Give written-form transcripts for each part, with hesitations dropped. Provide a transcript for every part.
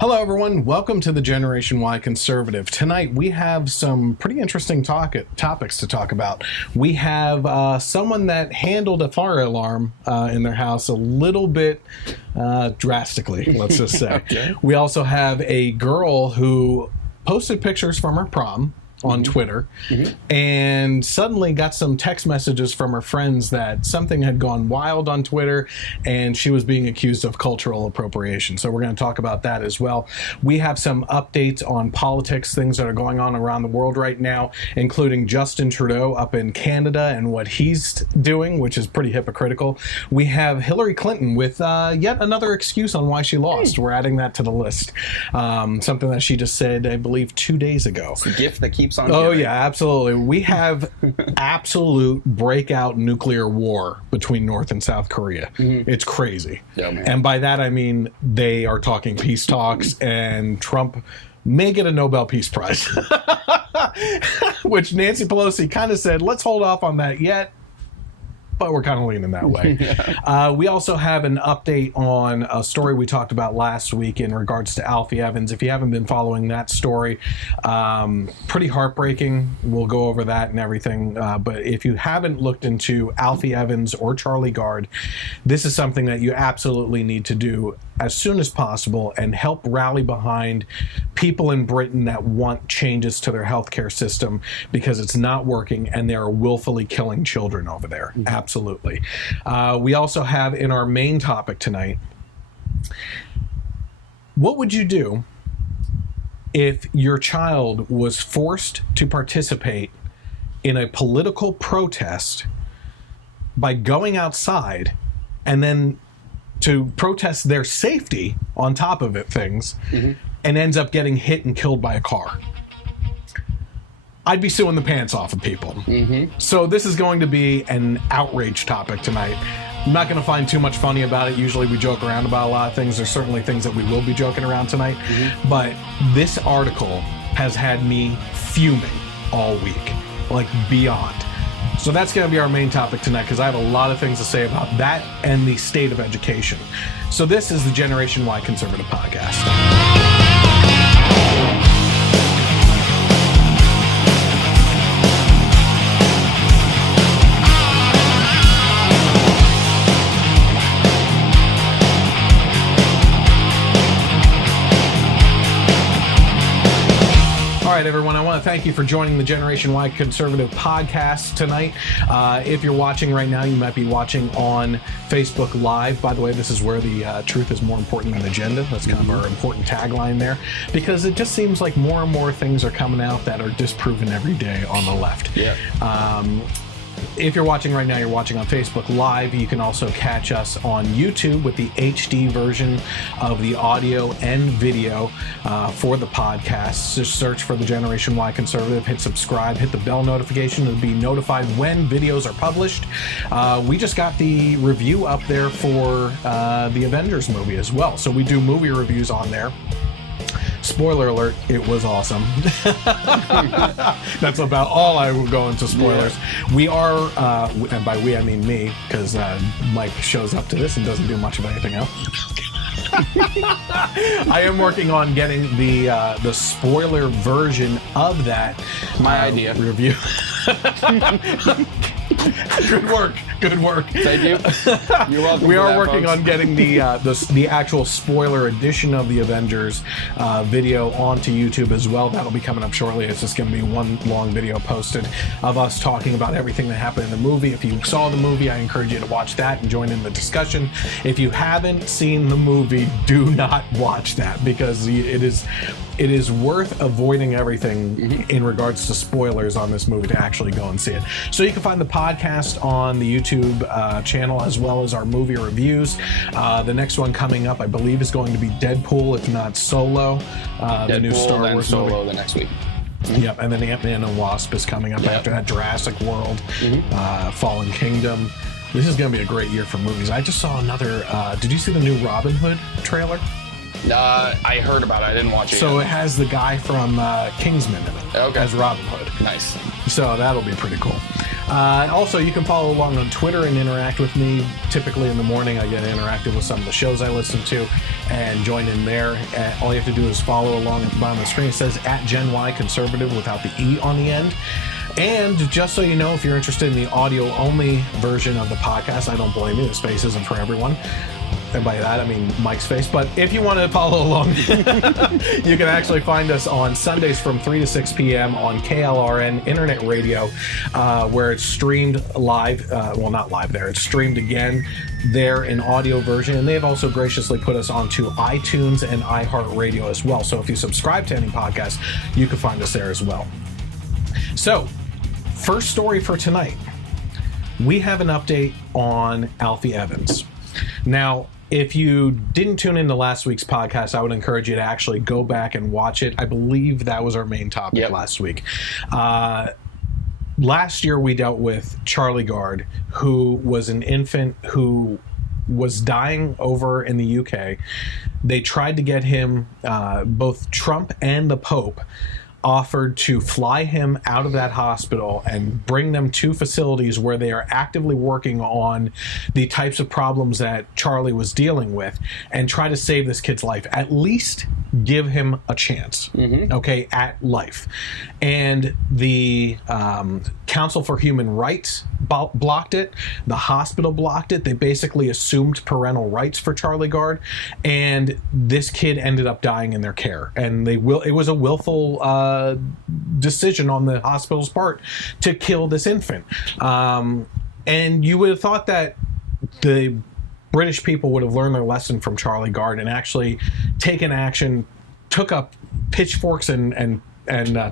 Hello, everyone. Welcome to the Generation Y Conservative. Tonight, we have some pretty interesting topics to talk about. We have someone that handled a fire alarm in their house a little bit drastically, let's just say. Okay. We also have a girl who posted pictures from her prom on Twitter and suddenly got some text messages from her friends that something had gone wild on Twitter and she was being accused of cultural appropriation. So we're going to talk about that as well. We have some updates on politics, things that are going on around the world right now, including Justin Trudeau up in Canada and what he's doing, which is pretty hypocritical. We have Hillary Clinton with yet another excuse on why she lost. We're adding that to the list. Something that she just said, I believe, 2 days ago. It's a gift that keeps on Oh, giving. yeah, absolutely. We have absolute breakout nuclear war between North and South Korea. It's crazy. Yeah, man. And by that, I mean they are talking peace talks, and Trump may get a Nobel Peace Prize, which Nancy Pelosi kind of said, let's hold off on that yet. But we're kind of leaning that way. We also have an update on a story we talked about last week in regards to Alfie Evans. If you haven't been following that story, pretty heartbreaking. We'll go over that and everything. But if you haven't looked into Alfie Evans or Charlie Gard, this is something that you absolutely need to do as soon as possible and help rally behind people in Britain that want changes to their healthcare system because it's not working and they are willfully killing children over there. Absolutely. We also have in our main topic tonight, what would you do if your child was forced to participate in a political protest by going outside and then to protest their safety on top of it things and ends up getting hit and killed by a car? I'd be suing the pants off of people. So this is going to be an outrage topic tonight. I'm not going to find too much funny about it. Usually we joke around about a lot of things. There's certainly things that we will be joking around tonight. But this article has had me fuming all week, like beyond. So that's going to be our main topic tonight because I have a lot of things to say about that and the state of education. So this is the Generation Y Conservative Podcast. All right, everyone, I want to thank you for joining the Generation Y Conservative Podcast tonight. If you're watching right now, you might be watching on Facebook Live. By the way, this is where the truth is more important than agenda. That's kind of our important tagline there, because it just seems like more and more things are coming out that are disproven every day on the left. Yeah. If you're watching right now, you're watching on Facebook Live. You can also catch us on YouTube with the HD version of the audio and video for the podcast. Just search for the Generation Y Conservative, hit subscribe, hit the bell notification to be notified when videos are published. We just got the review up there for the Avengers movie as well. So we do movie reviews on there. Spoiler alert, it was awesome. That's about all I will go into spoilers. Yeah. We are, and by we I mean me, because Mike shows up to this and doesn't do much of anything else. I am working on getting the spoiler version of that idea review. Good work. Thank you. You're welcome. We are working on getting the actual spoiler edition of the Avengers video onto YouTube as well. That'll be coming up shortly. It's just going to be one long video posted of us talking about everything that happened in the movie. If you saw the movie, I encourage you to watch that and join in the discussion. If you haven't seen the movie, do not watch that because it is worth avoiding everything in regards to spoilers on this movie to actually go and see it. So you can find the podcast on the YouTube channel as well as our movie reviews. The next one coming up, I believe, is going to be Deadpool, if not Solo. The new Star Wars Solo movie. the next week. Yep, and then Ant-Man and Wasp is coming up after that. Jurassic World, Fallen Kingdom. This is going to be a great year for movies. I just saw another. Did you see the new Robin Hood trailer? I heard about it. I didn't watch it So yet. it has the guy from Kingsman in it as Robin Hood. Nice. So that'll be pretty cool. And also, you can follow along on Twitter and interact with me. Typically in the morning, I get interactive with some of the shows I listen to and join in there. All you have to do is follow along at the bottom of the screen. It says @GenY Conservative without the E on the end. And just so you know, if you're interested in the audio-only version of the podcast, I don't blame you. The space isn't for everyone. And by that, I mean Mike's face. But if you want to follow along, you can actually find us on Sundays from 3 to 6 p.m. on KLRN Internet Radio, where it's streamed live. Well, not live there. It's streamed again there in audio version. And they've also graciously put us onto iTunes and iHeartRadio as well. So if you subscribe to any podcast, you can find us there as well. So, first story for tonight. We have an update on Alfie Evans. Now, if you didn't tune into last week's podcast, I would encourage you to actually go back and watch it. I believe that was our main topic last week. Last year, we dealt with Charlie Gard, who was an infant who was dying over in the UK. They tried to get him, both Trump and the Pope offered to fly him out of that hospital and bring them to facilities where they are actively working on the types of problems that Charlie was dealing with and try to save this kid's life. At least give him a chance, okay, at life. And the Council for Human Rights blocked it. The hospital blocked it. They basically assumed parental rights for Charlie Gard, and this kid ended up dying in their care. And it was a willful decision on the hospital's part to kill this infant. And you would have thought that the British people would have learned their lesson from Charlie Gard and actually taken action, took up pitchforks and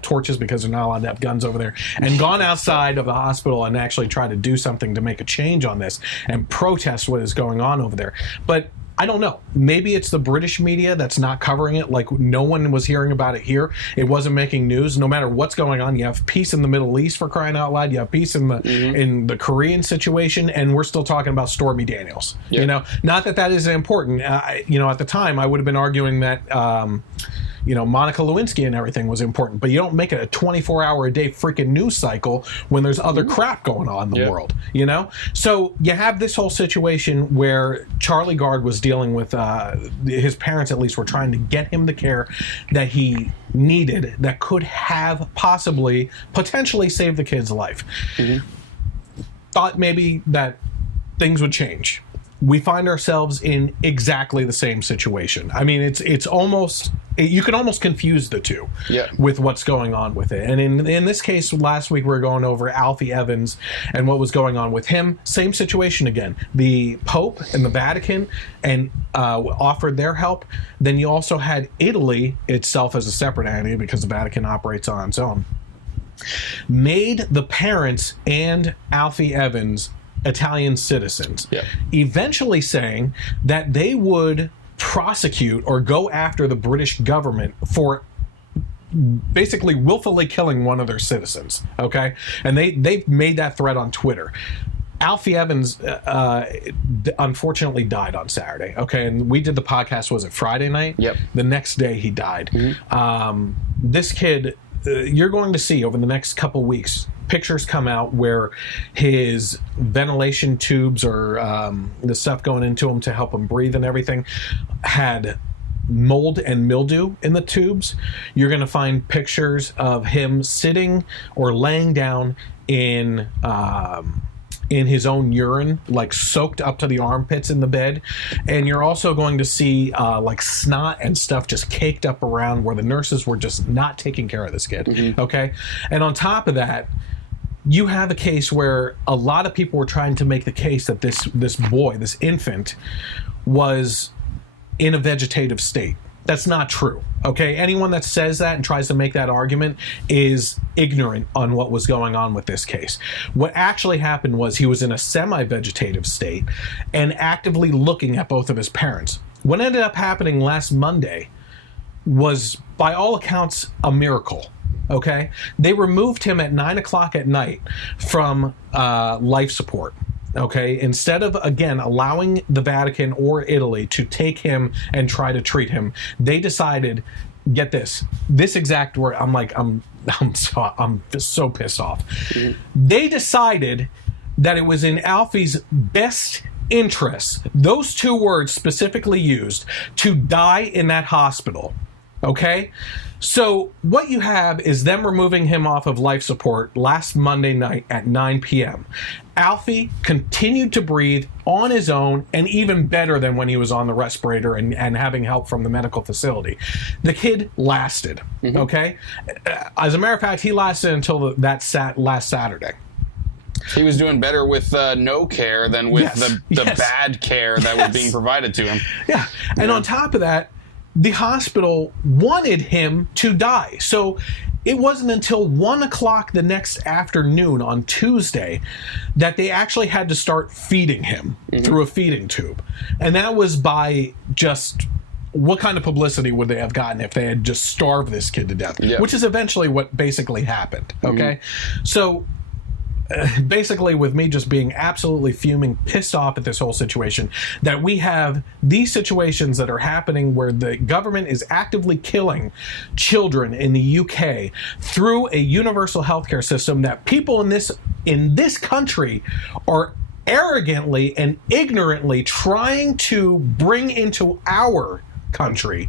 torches, because they're not allowed to have guns over there, and gone outside of the hospital and actually try to do something to make a change on this and protest what is going on over there. But I don't know. Maybe it's the British media that's not covering it. Like, no one was hearing about it here. It wasn't making news. No matter what's going on, you have peace in the Middle East, for crying out loud. You have peace in the Korean situation, and we're still talking about Stormy Daniels. You know, not that that isn't important. You know, at the time, I would have been arguing that you know, Monica Lewinsky and everything was important, but you don't make it a 24-hour-a-day freaking news cycle when there's other crap going on in the world, you know? So you have this whole situation where Charlie Gard was dealing with, his parents at least were trying to get him the care that he needed that could have potentially saved the kid's life. Thought maybe that things would change. We find ourselves in exactly the same situation. I mean, it's almost, you can almost confuse the two with what's going on with it. And in this case, last week we were going over Alfie Evans and what was going on with him. Same situation again. The Pope and the Vatican offered their help. Then you also had Italy itself as a separate entity, because the Vatican operates on its own, made the parents and Alfie Evans Italian citizens, eventually saying that they would prosecute or go after the British government for basically willfully killing one of their citizens, okay? And they made that threat on Twitter. Alfie Evans unfortunately died on Saturday, okay? And we did the podcast, was it Friday night? The next day he died. This kid, you're going to see over the next couple weeks, pictures come out where his ventilation tubes, or the stuff going into him to help him breathe and everything, had mold and mildew in the tubes. You're going to find pictures of him sitting or laying down in his own urine, like soaked up to the armpits in the bed. And you're also going to see like snot and stuff just caked up around where the nurses were just not taking care of this kid. Okay. And on top of that, you have a case where a lot of people were trying to make the case that this boy, this infant, was in a vegetative state. That's not true, okay? Anyone that says that and tries to make that argument is ignorant on what was going on with this case. What actually happened was he was in a semi-vegetative state and actively looking at both of his parents. What ended up happening last Monday was, by all accounts, a miracle. Okay, they removed him at 9 o'clock at night from life support. Okay, instead of, again, allowing the Vatican or Italy to take him and try to treat him, they decided, get this exact word, I'm so pissed off. They decided that it was in Alfie's best interest, those two words specifically used, to die in that hospital. Okay? So what you have is them removing him off of life support last Monday night at 9 p.m. Alfie continued to breathe on his own, and even better than when he was on the respirator and having help from the medical facility. The kid lasted, okay? As a matter of fact, he lasted until last Saturday. He was doing better with no care than with the bad care that was being provided to him. Yeah, and on top of that, the hospital wanted him to die. So it wasn't until 1 o'clock the next afternoon on Tuesday that they actually had to start feeding him through a feeding tube. And that was by just, what kind of publicity would they have gotten if they had just starved this kid to death? Yep. Which is eventually what basically happened, okay? So basically, with me just being absolutely fuming, pissed off at this whole situation, that we have these situations that are happening where the government is actively killing children in the UK through a universal healthcare system that people in this country are arrogantly and ignorantly trying to bring into our country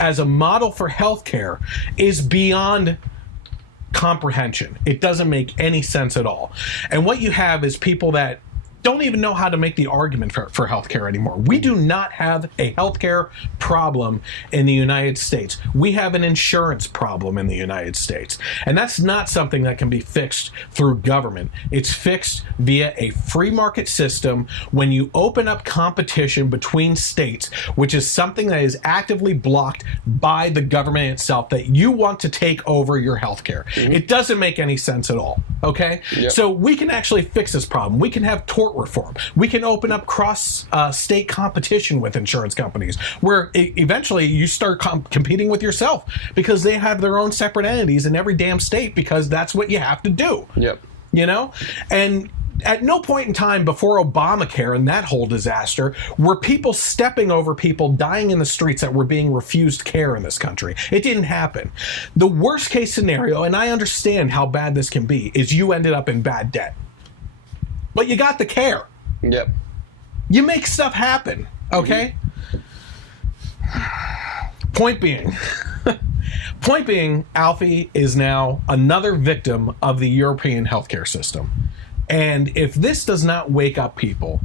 as a model for healthcare is beyond comprehension. It doesn't make any sense at all. And what you have is people that don't even know how to make the argument for healthcare anymore. We do not have a healthcare problem in the United States. We have an insurance problem in the United States. And that's not something that can be fixed through government. It's fixed via a free market system when you open up competition between states, which is something that is actively blocked by the government itself, that you want to take over your healthcare. It doesn't make any sense at all, okay? Yep. So we can actually fix this problem. We can have tort reform. We can open up cross-state competition with insurance companies where eventually you start competing with yourself because they have their own separate entities in every damn state because that's what you have to do. Yep. You know? And at no point in time before Obamacare and that whole disaster were people stepping over people dying in the streets that were being refused care in this country. It didn't happen. The worst case scenario, and I understand how bad this can be, is you ended up in bad debt. But you got the care. Yep. You make stuff happen, okay? Point being, Alfie is now another victim of the European healthcare system. And if this does not wake up people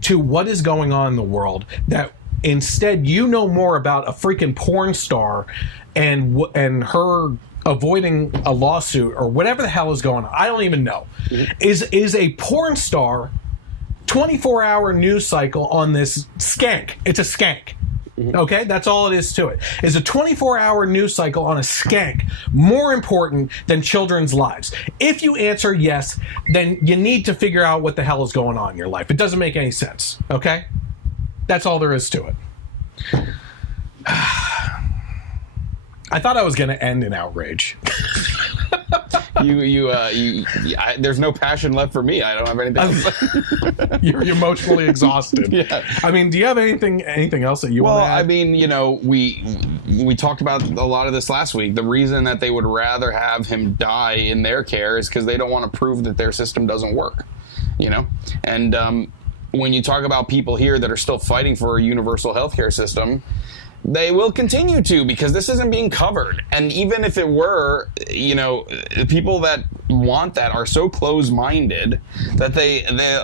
to what is going on in the world, that instead you know more about a freaking porn star and her avoiding a lawsuit or whatever the hell is going on, I don't even know, is a porn star 24-hour news cycle on this skank. It's a skank. Okay, that's all it is to it. Is a 24-hour news cycle on a skank more important than children's lives? If you answer yes, then you need to figure out what the hell is going on in your life. It doesn't make any sense, okay? That's all there is to it. I thought I was going to end in outrage. There's no passion left for me. I don't have anything else. You're emotionally exhausted. Yeah. I mean, do you have anything else that you want to add? Well, I mean, we talked about a lot of this last week. The reason that they would rather have him die in their care is because they don't want to prove that their system doesn't work, And when you talk about people here that are still fighting for a universal healthcare system, they will continue to, because this isn't being covered. And even if it were, the people that want that are so close-minded that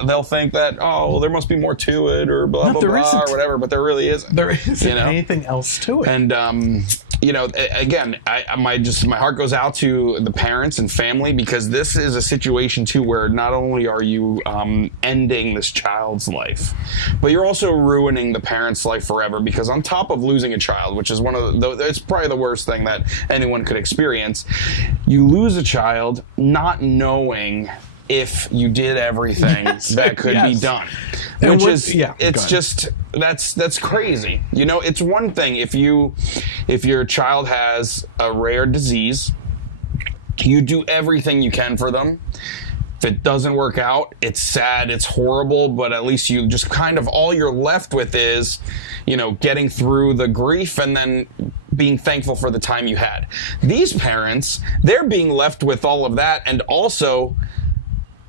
they'll think that, oh, well, there must be more to it, or blah, blah, blah, or whatever, but there really isn't. There isn't anything else to it. And, again, my heart goes out to the parents and family, because this is a situation, too, where not only are you ending this child's life, but you're also ruining the parent's life forever, because on top of losing a child, which is it's probably the worst thing that anyone could experience, you lose a child not knowing if you did everything that could be done, that's crazy. It's one thing if your child has a rare disease, you do everything you can for them. If it doesn't work out, it's sad, it's horrible, but at least you just kind of, all you're left with is, you know, getting through the grief and then being thankful for the time you had. These parents, they're being left with all of that, and also,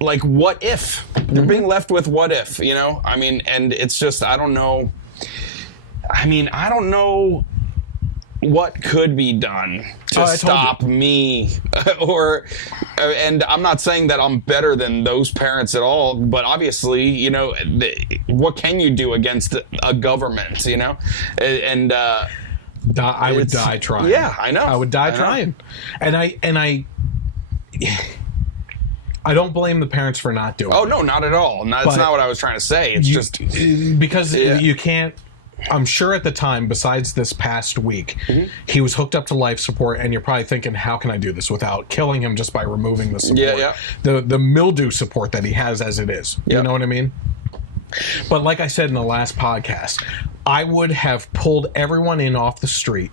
like, what if? They're being left with what if, you know? I mean, and it's just, I don't know what could be done to stop me, and I'm not saying that I'm better than those parents at all, but obviously, you know, what can you do against a government, you know? And I would die trying. Yeah, I know. I would die trying. And I don't blame the parents for not doing it. Oh, no, not at all. That's not what I was trying to say. It's just because you can't. I'm sure at the time, besides this past week, he was hooked up to life support, and you're probably thinking, how can I do this without killing him just by removing the support? Yeah. The mildew support that he has as it is. Yeah. You know what I mean? But like I said in the last podcast, I would have pulled everyone in off the street,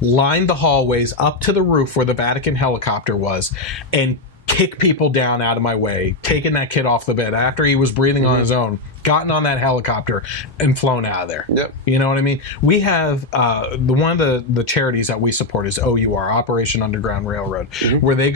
lined the hallways up to the roof where the Vatican helicopter was, and kick people down out of my way, taking that kid off the bed after he was breathing on his own, gotten on that helicopter and flown out of there. Yep. You know what I mean? We have one of the charities that we support is OUR, Operation Underground Railroad, where they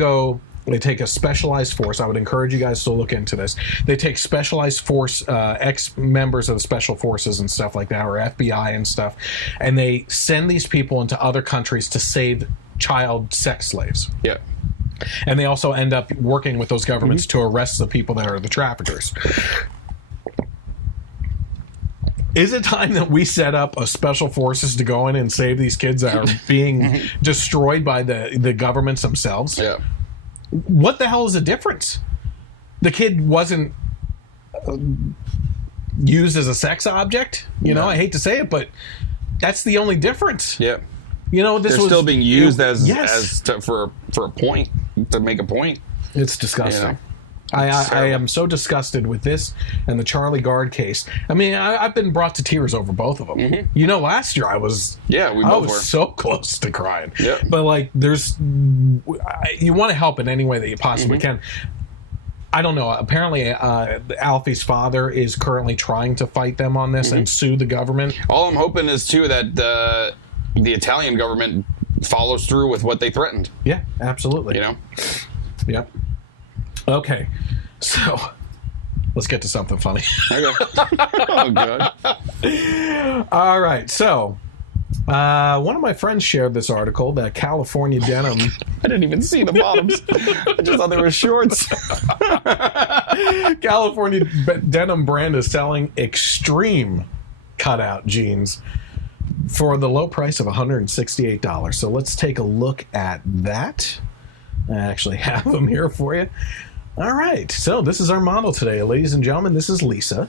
take a specialized force. I would encourage you guys to look into this. They take specialized force, ex-members of the special forces and stuff like that, or FBI and stuff, and they send these people into other countries to save child sex slaves. Yeah. And they also end up working with those governments to arrest the people that are the traffickers. Is it time that we set up a special forces to go in and save these kids that are being destroyed by the governments themselves? Yeah. What the hell is the difference? The kid wasn't used as a sex object. You know, I hate to say it, but that's the only difference. Yeah. You know, they're still being used for a point, to make a point. It's disgusting. You know? I am so disgusted with this and the Charlie Gard case. I mean, I've been brought to tears over both of them. You know, last year I was so close to crying. Yeah. But like, you want to help in any way that you possibly can. I don't know. Apparently, Alfie's father is currently trying to fight them on this and sue the government. All I'm hoping is too that the Italian government follows through with what they threatened. Yeah, absolutely. You know? Yep. Okay, so let's get to something funny. Okay. Oh, God. All right, so one of my friends shared this article that California Denim... I didn't even see the bottoms. I just thought they were shorts. California Denim brand is selling extreme cutout jeans for the low price of $168. So let's take a look at that. I actually have them here for you. All right, so this is our model today, ladies and gentlemen. This is Lisa.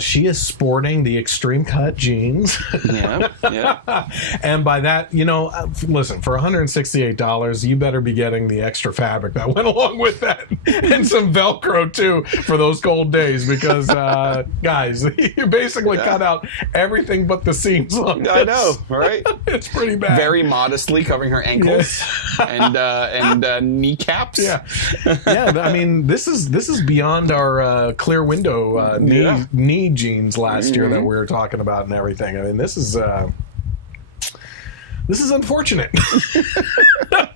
She is sporting the extreme cut jeans. Yeah. And by that, you know, listen, for $168, you better be getting the extra fabric that went along with that, and some Velcro too for those cold days. Because guys, you basically cut out everything but the seams on this. I know, right? It's pretty bad. Very modestly covering her ankles and kneecaps. Yeah. I mean, this is beyond our clear window knee jeans last year that we were talking about and everything. I mean, this is unfortunate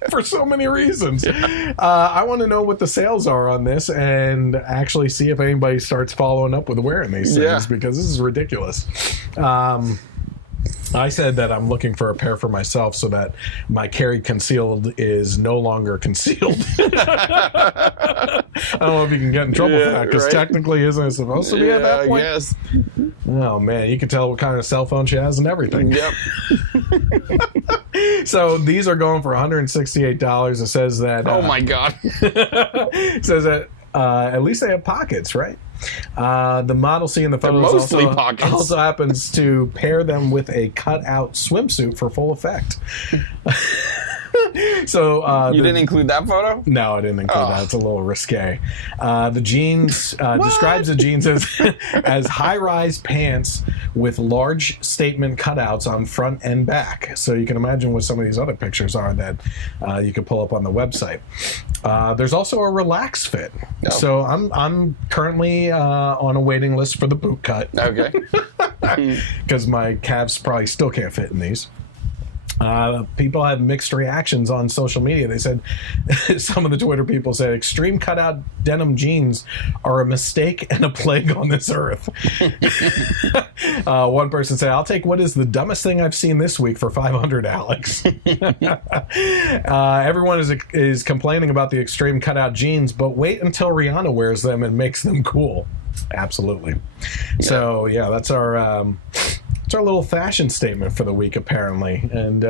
for so many reasons. I want to know what the sales are on this and actually see if anybody starts following up with wearing these things because this is ridiculous. I said that I'm looking for a pair for myself so that my carry concealed is no longer concealed. I don't know if you can get in trouble for that because technically isn't it supposed to be at that point? Yes. Oh man, you can tell what kind of cell phone she has and everything. Yep. So these are going for $168. It says that. Oh my God. It says that at least they have pockets, right? The model C in the photos also happens to pair them with a cut-out swimsuit for full effect. So you didn't include that photo? No, I didn't include that. It's a little risque. The jeans describes the jeans as high-rise pants with large statement cutouts on front and back. So you can imagine what some of these other pictures are that you can pull up on the website. There's also a relaxed fit. Oh. So I'm currently on a waiting list for the boot cut. Okay. Because my calves probably still can't fit in these. People have mixed reactions on social media. They said, some of the Twitter people said, extreme cutout denim jeans are a mistake and a plague on this earth. One person said, I'll take what is the dumbest thing I've seen this week for $500, Alex. Everyone is complaining about the extreme cutout jeans, but wait until Rihanna wears them and makes them cool. Absolutely. Yeah. So, yeah, that's our little fashion statement for the week, apparently. And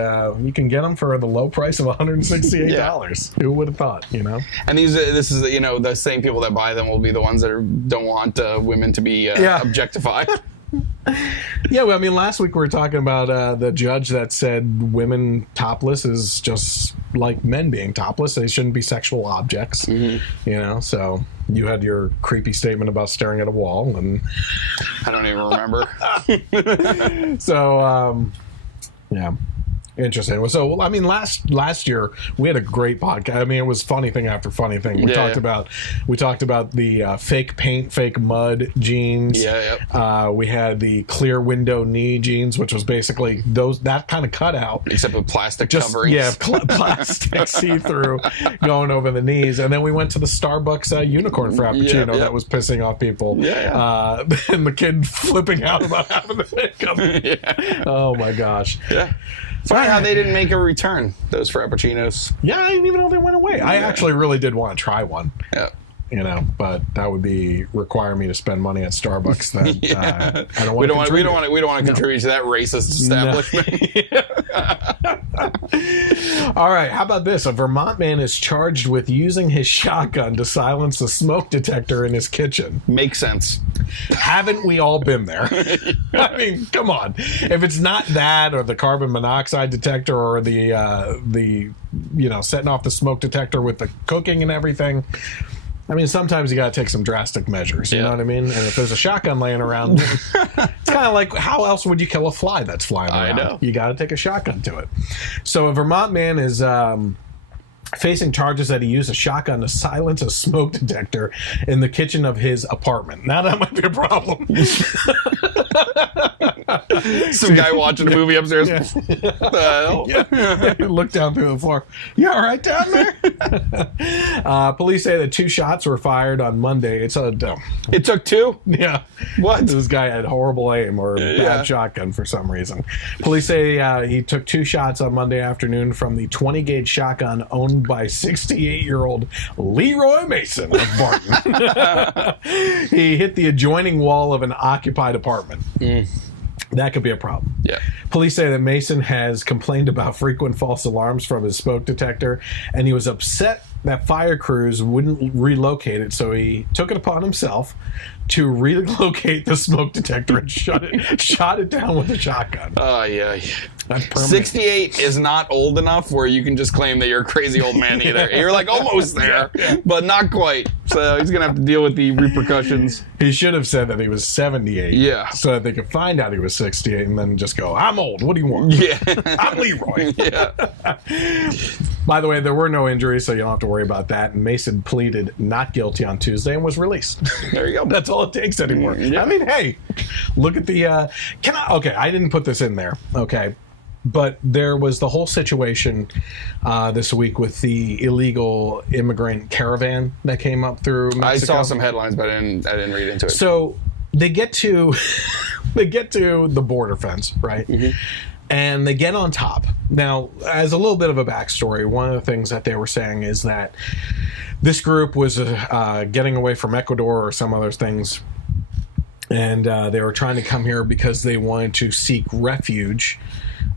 you can get them for the low price of $168. Yeah. Who would have thought, you know? And this is, you know, the same people that buy them will be the ones that don't want women to be objectified. Yeah, well, I mean, last week we were talking about the judge that said women topless is just like men being topless. They shouldn't be sexual objects, you know, so you had your creepy statement about staring at a wall, and I don't even remember. So, yeah. Interesting. So, I mean, last year we had a great podcast. I mean, it was funny thing after funny thing. We talked about the fake paint, fake mud jeans. Yeah. We had the clear window knee jeans, which was basically that kind of cutout, except with plastic coverings. Yeah, plastic see-through going over the knees. And then we went to the Starbucks unicorn frappuccino that was pissing off people. Yeah. And the kid flipping out about having the makeup. Yeah. Oh my gosh. Yeah. Funny how they didn't make a return, those frappuccinos. Yeah, I didn't even know they went away. I actually really did want to try one. Yeah. You know, but that would require me to spend money at Starbucks. That I don't want. We don't want to contribute to that racist establishment. No. All right, how about this? A Vermont man is charged with using his shotgun to silence a smoke detector in his kitchen. Makes sense. Haven't we all been there? I mean, come on. If it's not that, or the carbon monoxide detector, or the setting off the smoke detector with the cooking and everything. I mean, sometimes you got to take some drastic measures, you know what I mean? And if there's a shotgun laying around, it's kind of like, how else would you kill a fly that's flying around? I know. You got to take a shotgun to it. So a Vermont man is facing charges that he used a shotgun to silence a smoke detector in the kitchen of his apartment. Now that might be a problem. Some guy watching a movie upstairs. Yeah. Look down through the floor. You all right down there? Police say that 2 shots were fired on Monday. It took 2? Yeah. What? This guy had horrible aim or bad shotgun for some reason. Police say he took 2 shots on Monday afternoon from the 20-gauge shotgun owned by 68-year-old Leroy Mason of Barton. He hit the adjoining wall of an occupied apartment. That could be a problem. Yeah. Police say that Mason has complained about frequent false alarms from his smoke detector, and he was upset that fire crews wouldn't relocate it, so he took it upon himself to relocate the smoke detector and shot it down with a shotgun. Oh, yeah. 68 is not old enough where you can just claim that you're a crazy old man either. You're like almost there, but not quite. So he's going to have to deal with the repercussions. He should have said that he was 78. Yeah. So that they could find out he was 68 and then just go, I'm old. What do you want? Yeah. I'm Leroy. Yeah. By the way, there were no injuries, so you don't have to worry about that. And Mason pleaded not guilty on Tuesday and was released. There you go. That's all it takes anymore. Yeah. I mean, hey, look at the... Okay, I didn't put this in there. Okay. But there was the whole situation this week with the illegal immigrant caravan that came up through Mexico. I saw some headlines, but I didn't read into it. So they get to the border fence, right? Mm-hmm. And they get on top. Now, as a little bit of a backstory, one of the things that they were saying is that this group was getting away from Ecuador or some other things, and they were trying to come here because they wanted to seek refuge.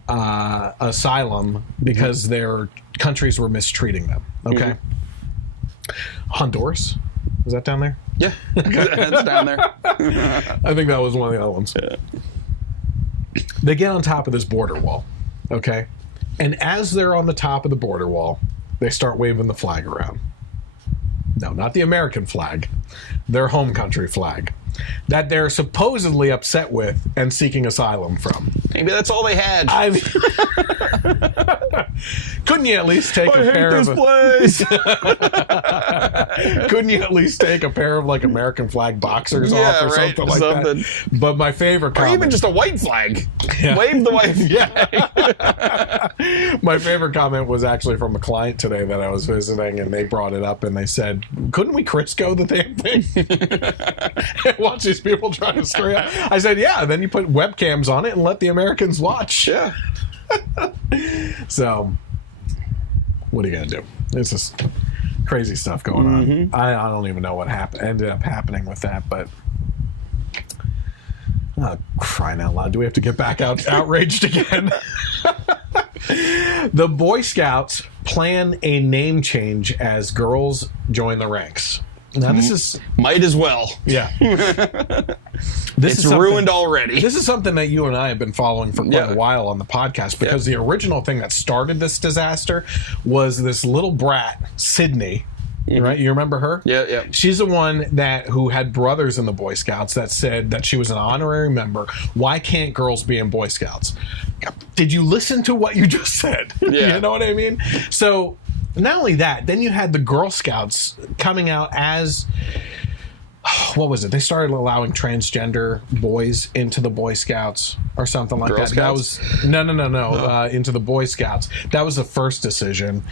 Asylum because their countries were mistreating them. Okay. Honduras, is that down there? Yeah, it's down there. I think that was one of the other ones. Yeah. They get on top of this border wall. Okay. And as they're on the top of the border wall, they start waving the flag around. No, not the American flag. Their home country flag. That they're supposedly upset with and seeking asylum from. Maybe that's all they had. Couldn't you at least take a pair of... place. Couldn't you at least take a pair of like American flag boxers off or something like that? But my favorite comment... Or even just a white flag. Yeah. Wave the white flag. My favorite comment was actually from a client today that I was visiting, and they brought it up and they said, couldn't we Crisco the damn thing? Watch these people trying to screw up. I said, yeah, then you put webcams on it and let the Americans watch. Yeah. So, what are you going to do? It's just crazy stuff going on. I don't even know what ended up happening with that, but crying out loud. Do we have to get back outraged again? The Boy Scouts plan a name change as girls join the ranks. Now this is... Might as well. Yeah. It's ruined already. This is something that you and I have been following for quite a while on the podcast, because the original thing that started this disaster was this little brat, Sydney. Right? You remember her? Yeah. She's the one who had brothers in the Boy Scouts that said that she was an honorary member. Why can't girls be in Boy Scouts? Did you listen to what you just said? Yeah. You know what I mean? So... Not only that, then you had the Girl Scouts coming out as, what was it? They started allowing transgender boys into the Boy Scouts or something like that. Scouts? That was no. Into the Boy Scouts. That was the first decision,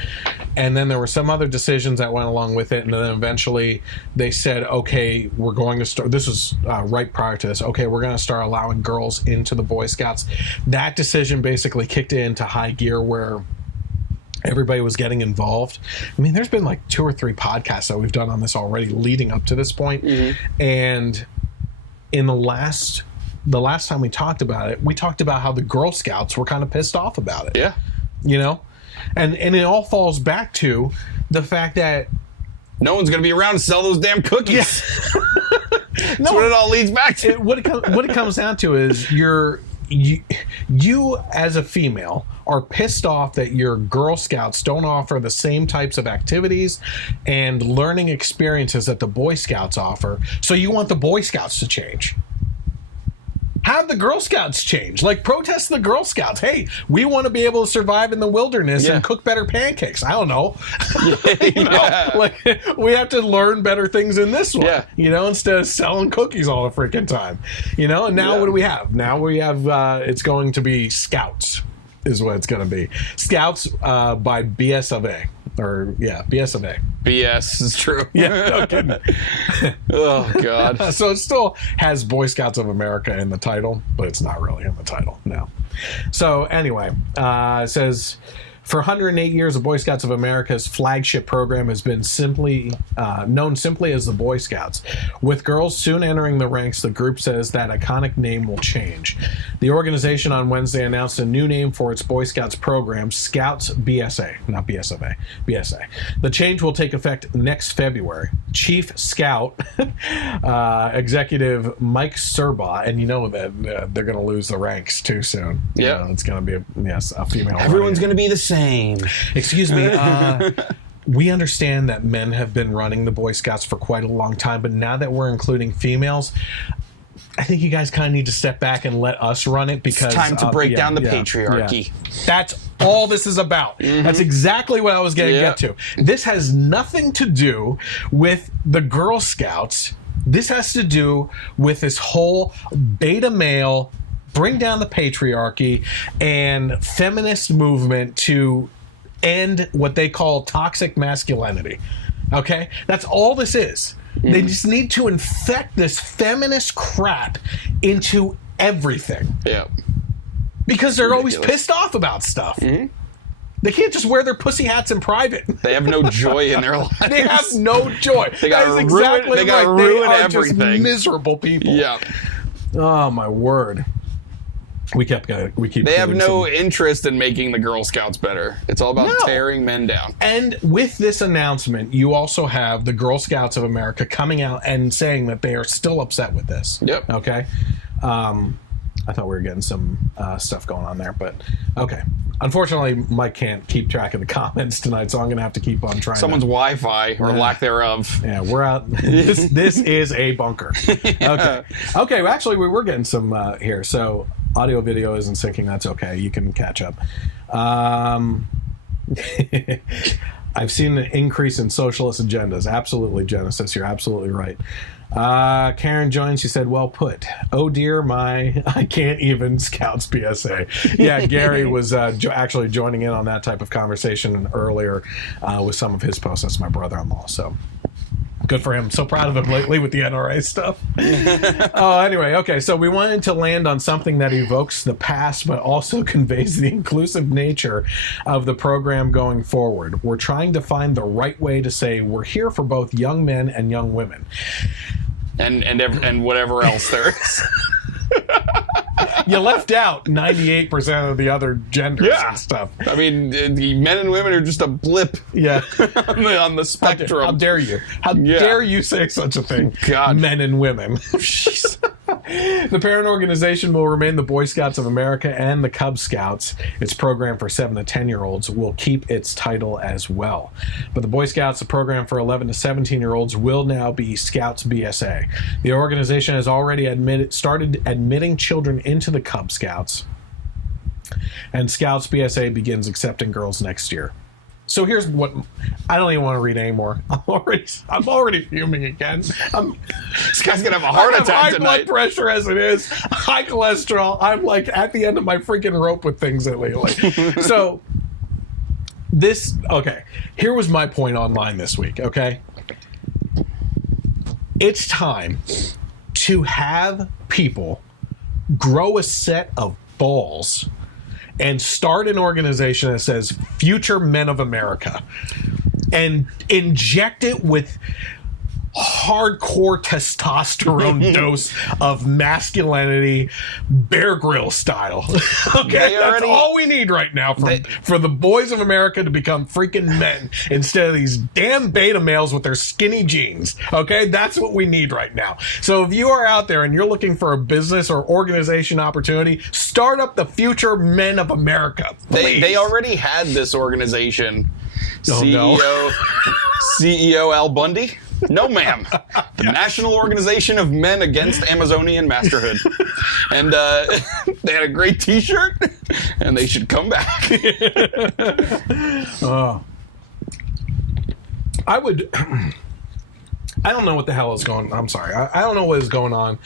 and then there were some other decisions that went along with it, and then eventually they said, okay, we're going to start. This was right prior to this. Okay, we're going to start allowing girls into the Boy Scouts. That decision basically kicked it into high gear where everybody was getting involved. I mean, there's been like 2 or 3 podcasts that we've done on this already leading up to this point. And in the last time we talked about it, we talked about how the Girl Scouts were kind of pissed off about it. Yeah. You know? And it all falls back to the fact that no one's going to be around to sell those damn cookies. Yeah. That's what it all leads back to. What it comes down to is you as a female are pissed off that your Girl Scouts don't offer the same types of activities and learning experiences that the Boy Scouts offer, so you want the Boy Scouts to change. Have the Girl Scouts change. Like, protest the Girl Scouts. Hey, we want to be able to survive in the wilderness and cook better pancakes. I don't know. Like, we have to learn better things in this one. Yeah. You know, instead of selling cookies all the freaking time. You know, and now what do we have? Now we have, it's going to be Scouts is what it's going to be. Scouts by BS of A. Or, BS of A. BS is true. Yeah, no kidding. Oh, God. So it still has Boy Scouts of America in the title, but it's not really in the title, no. So anyway, it says, for 108 years, the Boy Scouts of America's flagship program has been known simply as the Boy Scouts. With girls soon entering the ranks, the group says that iconic name will change. The organization on Wednesday announced a new name for its Boy Scouts program, Scouts BSA, not BSFA, BSA. The change will take effect next February. Chief Scout Executive Mike Serba, and you know that they're going to lose the ranks too soon. Yeah, it's going to be a female. Everyone's going to be the same. Excuse me. We understand that men have been running the Boy Scouts for quite a long time, but now that we're including females, I think you guys kind of need to step back and let us run it, because it's time to break down the patriarchy. Yeah. That's all this is about. That's exactly what I was going to get to. This has nothing to do with the Girl Scouts. This has to do with this whole beta male, bring down the patriarchy and feminist movement to end what they call toxic masculinity. Okay? That's all this is. They just need to infect this feminist crap into everything. Yeah. Because they're always pissed off about stuff. They can't just wear their pussy hats in private. They have no joy in their lives. They have no joy. They got to ruin everything. Just miserable people. Yeah. Oh my word. We keep. They have no interest in making the Girl Scouts better. It's all about tearing men down. And with this announcement, you also have the Girl Scouts of America coming out and saying that they are still upset with this. Yep. Okay. I thought we were getting some stuff going on there, but okay. Unfortunately, Mike can't keep track of the comments tonight, so I'm going to have to keep on trying. Someone's Wi-Fi or lack thereof. Yeah, we're out. This is a bunker. Okay. Okay, well, actually, we were getting some here. So audio video isn't syncing. That's okay. You can catch up. I've seen an increase in socialist agendas. Absolutely, Genesis. You're absolutely right. Karen joins. She said, well put. Oh dear, I can't even Scouts BSA. Yeah, Gary was actually joining in on that type of conversation earlier with some of his posts. That's my brother-in-law, so good for him. So proud of him lately with the NRA stuff. Anyway, okay, so we wanted to land on something that evokes the past but also conveys the inclusive nature of the program going forward. We're trying to find the right way to say we're here for both young men and young women. And whatever else there is. You left out 98% of the other genders and stuff. I mean, the men and women are just a blip on the spectrum. How dare you? How dare you say such a thing? God. Men and women. Jeez. The parent organization will remain the Boy Scouts of America, and the Cub Scouts, its program for 7 to 10-year-olds, will keep its title as well. But the Boy Scouts, the program for 11 to 17-year-olds, will now be Scouts BSA. The organization has already started admitting children into the Cub Scouts, and Scouts BSA begins accepting girls next year. So here's what I don't even want to read anymore. I'm already fuming again. This guy's gonna have a heart attack high tonight. Blood pressure as it is, high cholesterol. I'm like at the end of my freaking rope with things lately. So here was my point online this week. Okay, it's time to have people grow a set of balls and start an organization that says Future Men of America and inject it with hardcore testosterone dose of masculinity, Bear Grylls style. Okay, that's all we need right now for the boys of America to become freaking men instead of these damn beta males with their skinny jeans. Okay, that's what we need right now. So if you are out there and you're looking for a business or organization opportunity, start up the Future Men of America. They already had this organization. Oh, CEO Al Bundy? No, ma'am. The National Organization of Men Against Amazonian Masterhood. And they had a great T-shirt, and they should come back. I don't know what the hell is going on. I'm sorry. I don't know what is going on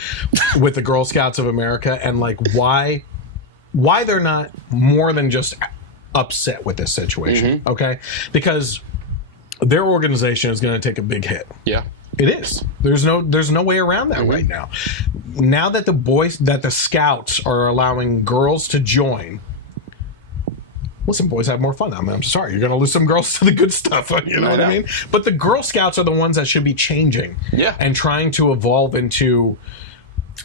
with the Girl Scouts of America and like why they're not more than just upset with this situation. Mm-hmm. Okay? Because their organization is going to take a big hit. Yeah. It is. There's no way around that right now. Now that the Scouts are allowing girls to join. Listen, boys have more fun. I'm sorry. You're going to lose some girls to the good stuff. You know what I mean? But the Girl Scouts are the ones that should be changing. Yeah. And trying to evolve into...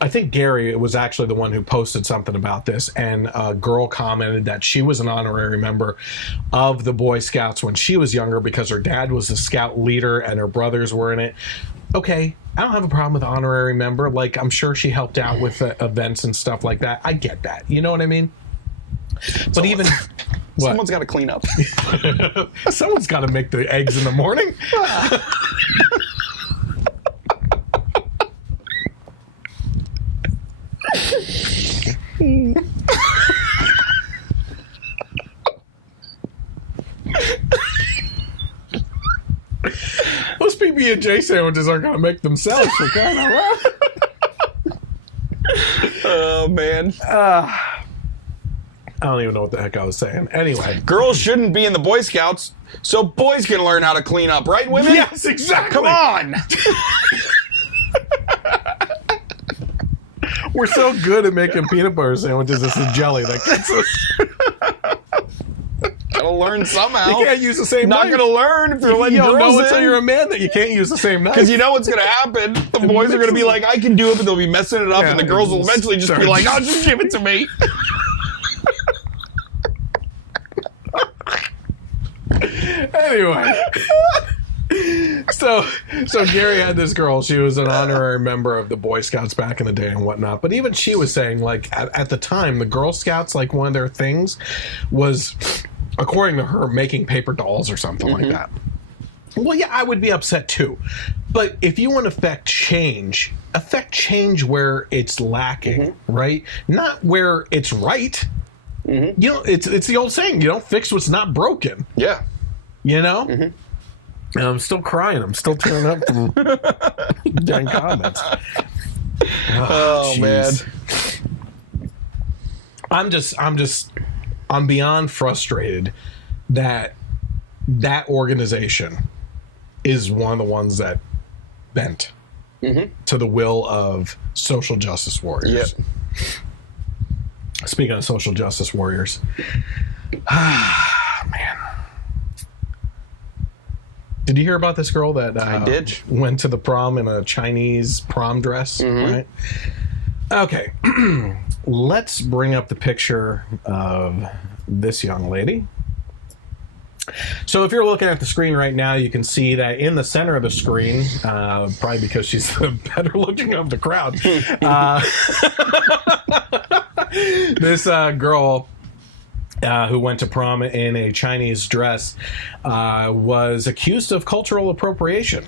I think Gary was actually the one who posted something about this, and a girl commented that she was an honorary member of the Boy Scouts when she was younger because her dad was the scout leader and her brothers were in it. Okay, I don't have a problem with honorary member. Like, I'm sure she helped out with events and stuff like that. I get that. You know what I mean? But even... Someone's got to clean up. Someone's got to make the eggs in the morning. Those PB&J sandwiches aren't going to make themselves for crying out loud. Oh, man. I don't even know what the heck I was saying. Anyway. Girls shouldn't be in the Boy Scouts, so boys can learn how to clean up, right, women? Yes, exactly. Come on. We're so good at making peanut butter sandwiches. This is jelly that gets us. Gotta learn somehow. You can't use the same knife. Not gonna learn if you're letting girls in. You don't know until you're a man that you can't use the same knife. Because you know what's gonna happen. The boys are gonna be like, I can do it, but they'll be messing it up, and the girls will eventually just be like, oh, just give it to me. Anyway. So Gary had this girl. She was an honorary member of the Boy Scouts back in the day and whatnot. But even she was saying, like, at the time, the Girl Scouts, like, one of their things was, according to her, making paper dolls or something like that. Well, yeah, I would be upset too. But if you want to affect change where it's lacking, right? Not where it's right. You know, it's the old saying, you don't fix what's not broken. Yeah. You know? And I'm still crying. I'm still tearing up from dang comments. Oh man. I'm beyond frustrated that organization is one of the ones that bent to the will of social justice warriors. Yep. Speaking of social justice warriors, man. Did you hear about this girl that I did. Went to the prom in a Chinese prom dress? Right? Okay. Let's bring up the picture of this young lady. So if you're looking at the screen right now, you can see that in the center of the screen, probably because she's the better looking of the crowd, this girl who went to prom in a Chinese dress was accused of cultural appropriation.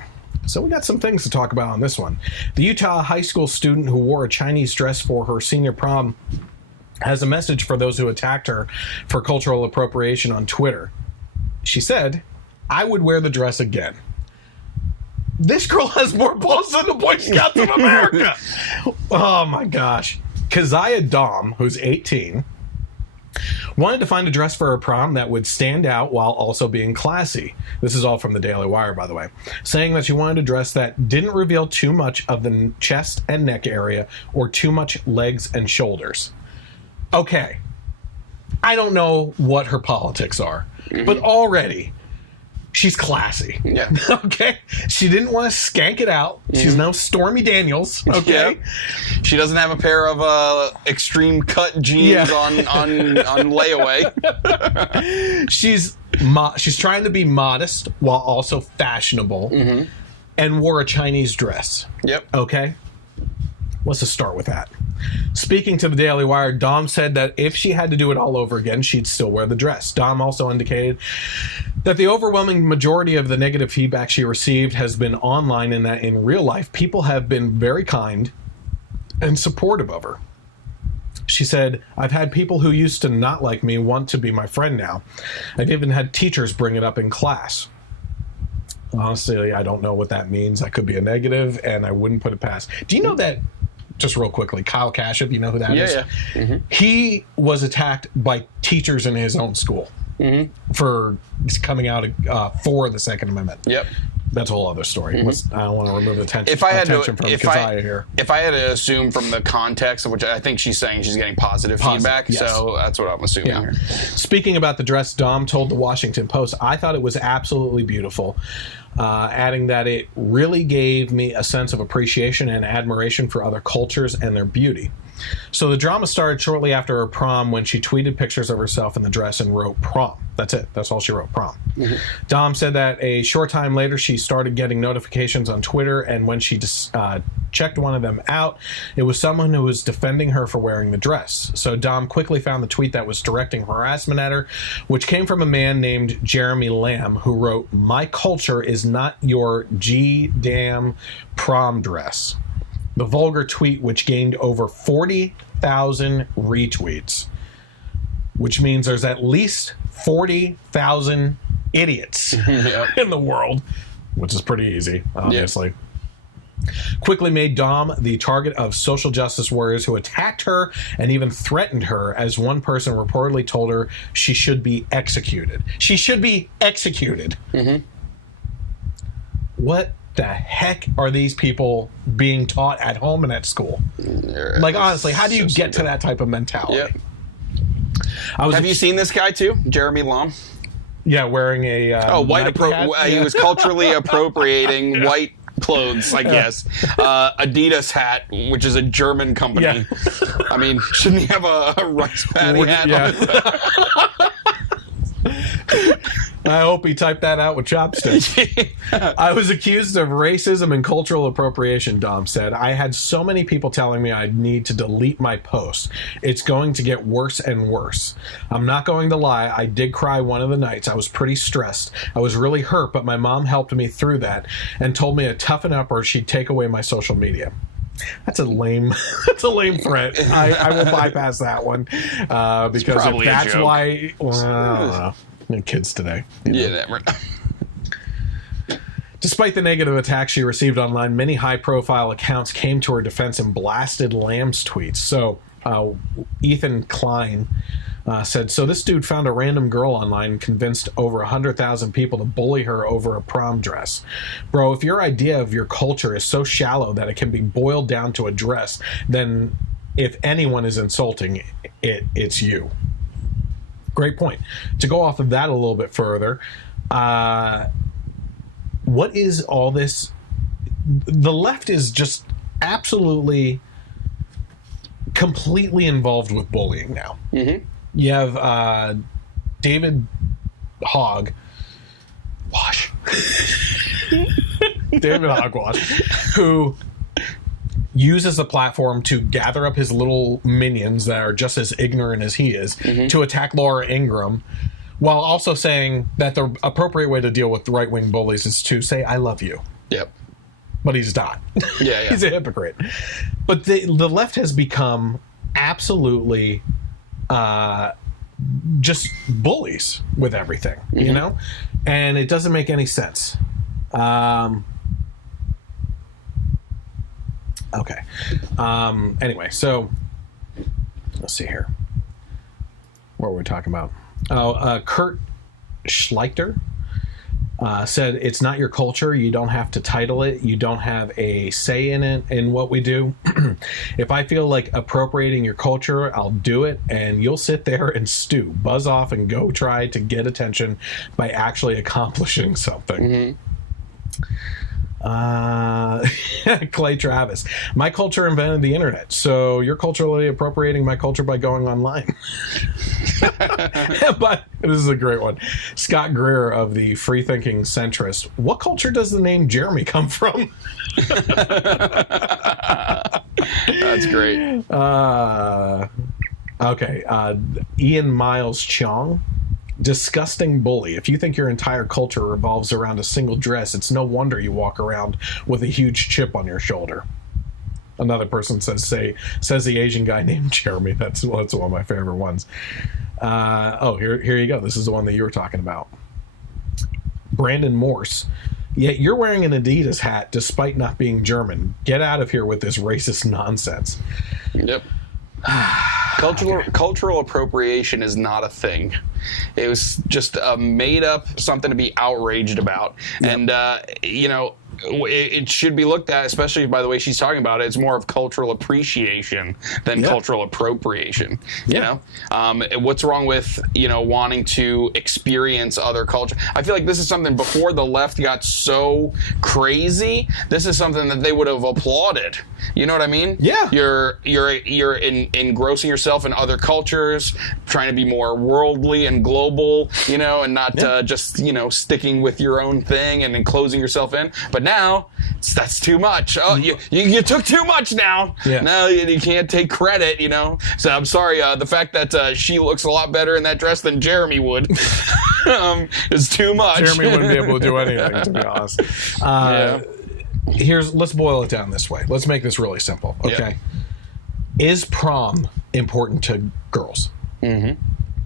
So we got some things to talk about on this one. The Utah high school student who wore a Chinese dress for her senior prom has a message for those who attacked her for cultural appropriation on Twitter. She said, "I would wear the dress again." This girl has more balls than the Boy Scouts of America. Oh my gosh. Keziah Daum, who's 18, wanted to find a dress for her prom that would stand out while also being classy. This is all from the Daily Wire, by the way. Saying that she wanted a dress that didn't reveal too much of the chest and neck area or too much legs and shoulders. Okay. I don't know what her politics are, but already she's classy. Yeah. Okay? She didn't want to skank it out. She's no Stormy Daniels. Okay? Yep. She doesn't have a pair of extreme cut jeans on layaway. She's trying to be modest while also fashionable and wore a Chinese dress. Yep. Okay? Let's just start with that. Speaking to the Daily Wire, Daum said that if she had to do it all over again, she'd still wear the dress. Daum also indicated that the overwhelming majority of the negative feedback she received has been online, and that in real life, people have been very kind and supportive of her. She said, "I've had people who used to not like me want to be my friend now. I've even had teachers bring it up in class." Honestly, I don't know what that means. That could be a negative, and I wouldn't put it past. Do you know that, just real quickly, Kyle Kashup, you know who that is? Yeah. He was attacked by teachers in his own school for coming out for the Second Amendment. Yep. That's a whole other story. I don't want to remove the attention from Keziah here. If I had to assume from the context, of which I think she's saying she's getting positive feedback, yes. So that's what I'm assuming here. Speaking about the dress, Daum told the Washington Post, "I thought it was absolutely beautiful," adding that it really gave me a sense of appreciation and admiration for other cultures and their beauty. So the drama started shortly after her prom when she tweeted pictures of herself in the dress and wrote prom. That's it. That's all she wrote, prom. Daum said that a short time later she started getting notifications on Twitter, and when she checked one of them out, it was someone who was defending her for wearing the dress. So Daum quickly found the tweet that was directing harassment at her, which came from a man named Jeremy Lamb, who wrote, "My culture is not your G-damn prom dress." The vulgar tweet, which gained over 40,000 retweets, which means there's at least 40,000 idiots in the world, which is pretty easy, obviously. Quickly made Daum the target of social justice warriors who attacked her and even threatened her, as one person reportedly told her she should be executed. She should be executed. What the heck are these people being taught at home and at school? Like, honestly, how do you get to that type of mentality? Have you seen this guy too, Jeremy Lamb? Yeah, wearing a white. He was culturally appropriating white clothes, I guess. Adidas hat, which is a German company. Yeah. I mean, shouldn't he have a rice paddy hat on his head? I hope he typed that out with chopsticks. I was accused of racism and cultural appropriation, Daum said. I had so many people telling me I'd need to delete my post. It's going to get worse and worse. I'm not going to lie. I did cry one of the nights. I was pretty stressed. I was really hurt, but my mom helped me through that and told me to toughen up or she'd take away my social media. That's a lame threat. I will bypass that one because if that's why, well, I don't know. Kids today. Yeah, never. Despite the negative attacks she received online, many high-profile accounts came to her defense and blasted Lamb's tweets. So Ethan Klein said, so this dude found a random girl online and convinced over 100,000 people to bully her over a prom dress. Bro, if your idea of your culture is so shallow that it can be boiled down to a dress, then if anyone is insulting, it's you. Great point. To go off of that a little bit further, what is all this? The left is just absolutely, completely involved with bullying now. Mm-hmm. You have David Hogwash. David Hogwash, who uses the platform to gather up his little minions that are just as ignorant as he is to attack Laura Ingraham, while also saying that the appropriate way to deal with right-wing bullies is to say, I love you. Yep. But he's not. Yeah. He's a hypocrite. But the left has become absolutely just bullies with everything, you know? And it doesn't make any sense. Okay. Anyway, so let's see here. What were we talking about? Kurt Schleicher said, it's not your culture. You don't have to title it. You don't have a say in it, in what we do. If I feel like appropriating your culture, I'll do it, and you'll sit there and stew, buzz off, and go try to get attention by actually accomplishing something. Clay Travis, my culture invented the internet, so you're culturally appropriating my culture by going online. But this is a great one. Scott Greer of the Free Thinking Centrist, what culture does the name Jeremy come from? That's great. Okay. Ian Miles Chong, disgusting bully. If you think your entire culture revolves around a single dress, it's no wonder you walk around with a huge chip on your shoulder. Another person says the Asian guy named Jeremy. That's one of my favorite ones. Here you go. This is the one that you were talking about. Brandon Morse. Yet you're wearing an Adidas hat despite not being German. Get out of here with this racist nonsense. Yep. Cultural appropriation is not a thing. It was just made up something to be outraged about. Yep. And, it should be looked at, especially by the way she's talking about it, it's more of cultural appreciation than cultural appropriation. You know? What's wrong with, wanting to experience other culture? I feel like this is something before the left got so crazy, this is something that they would have applauded. You know what I mean? Yeah. You're engrossing yourself in other cultures, trying to be more worldly and global, and not just, sticking with your own thing and enclosing yourself in. But now that's too much. Oh, you took too much now. Yeah. Now you can't take credit, So I'm sorry. The fact that she looks a lot better in that dress than Jeremy would is too much. Jeremy wouldn't be able to do anything, to be honest. Let's boil it down this way. Let's make this really simple. Okay. Yeah. Is prom important to girls? Mm-hmm.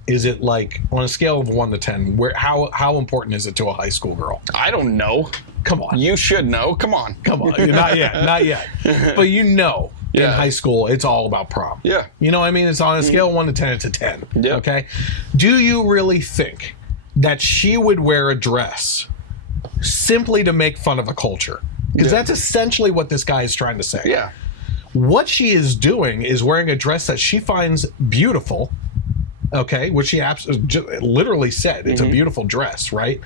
Is it like on a scale of 1 to 10? How important is it to a high school girl? I don't know. Come on. You should know. Come on. Not yet. But in high school, it's all about prom. Yeah. You know what I mean? It's on a scale of 1 to 10, it's a 10. Yeah. Okay? Do you really think that she would wear a dress simply to make fun of a culture? Because that's essentially what this guy is trying to say. Yeah. What she is doing is wearing a dress that she finds beautiful, okay, which she literally said it's a beautiful dress, right?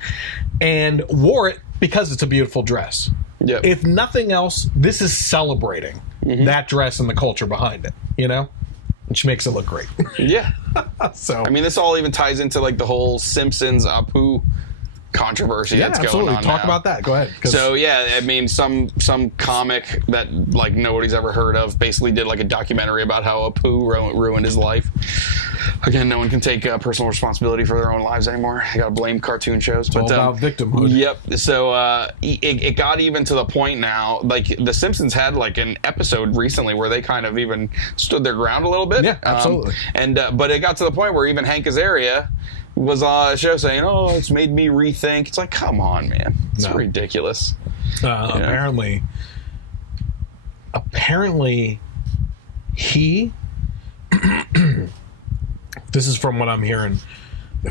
And wore it because it's a beautiful dress. Yep. If nothing else, this is celebrating that dress and the culture behind it, which makes it look great. Yeah. So I mean, this all even ties into like the whole Simpsons Apu controversy that's going on Talk now. about that. Go ahead. So yeah, I mean, some comic that like nobody's ever heard of basically did like a documentary about how a poo ruined his life. Again, no one can take personal responsibility for their own lives anymore. I gotta blame cartoon shows. It's all about victimhood. Yep. So it got even to the point now, like The Simpsons had like an episode recently where they kind of even stood their ground a little bit. Yeah, absolutely. But it got to the point where even Hank Azaria was on a show saying, "Oh, it's made me rethink." It's like, come on, man, it's ridiculous. Apparently, he. This is from what I'm hearing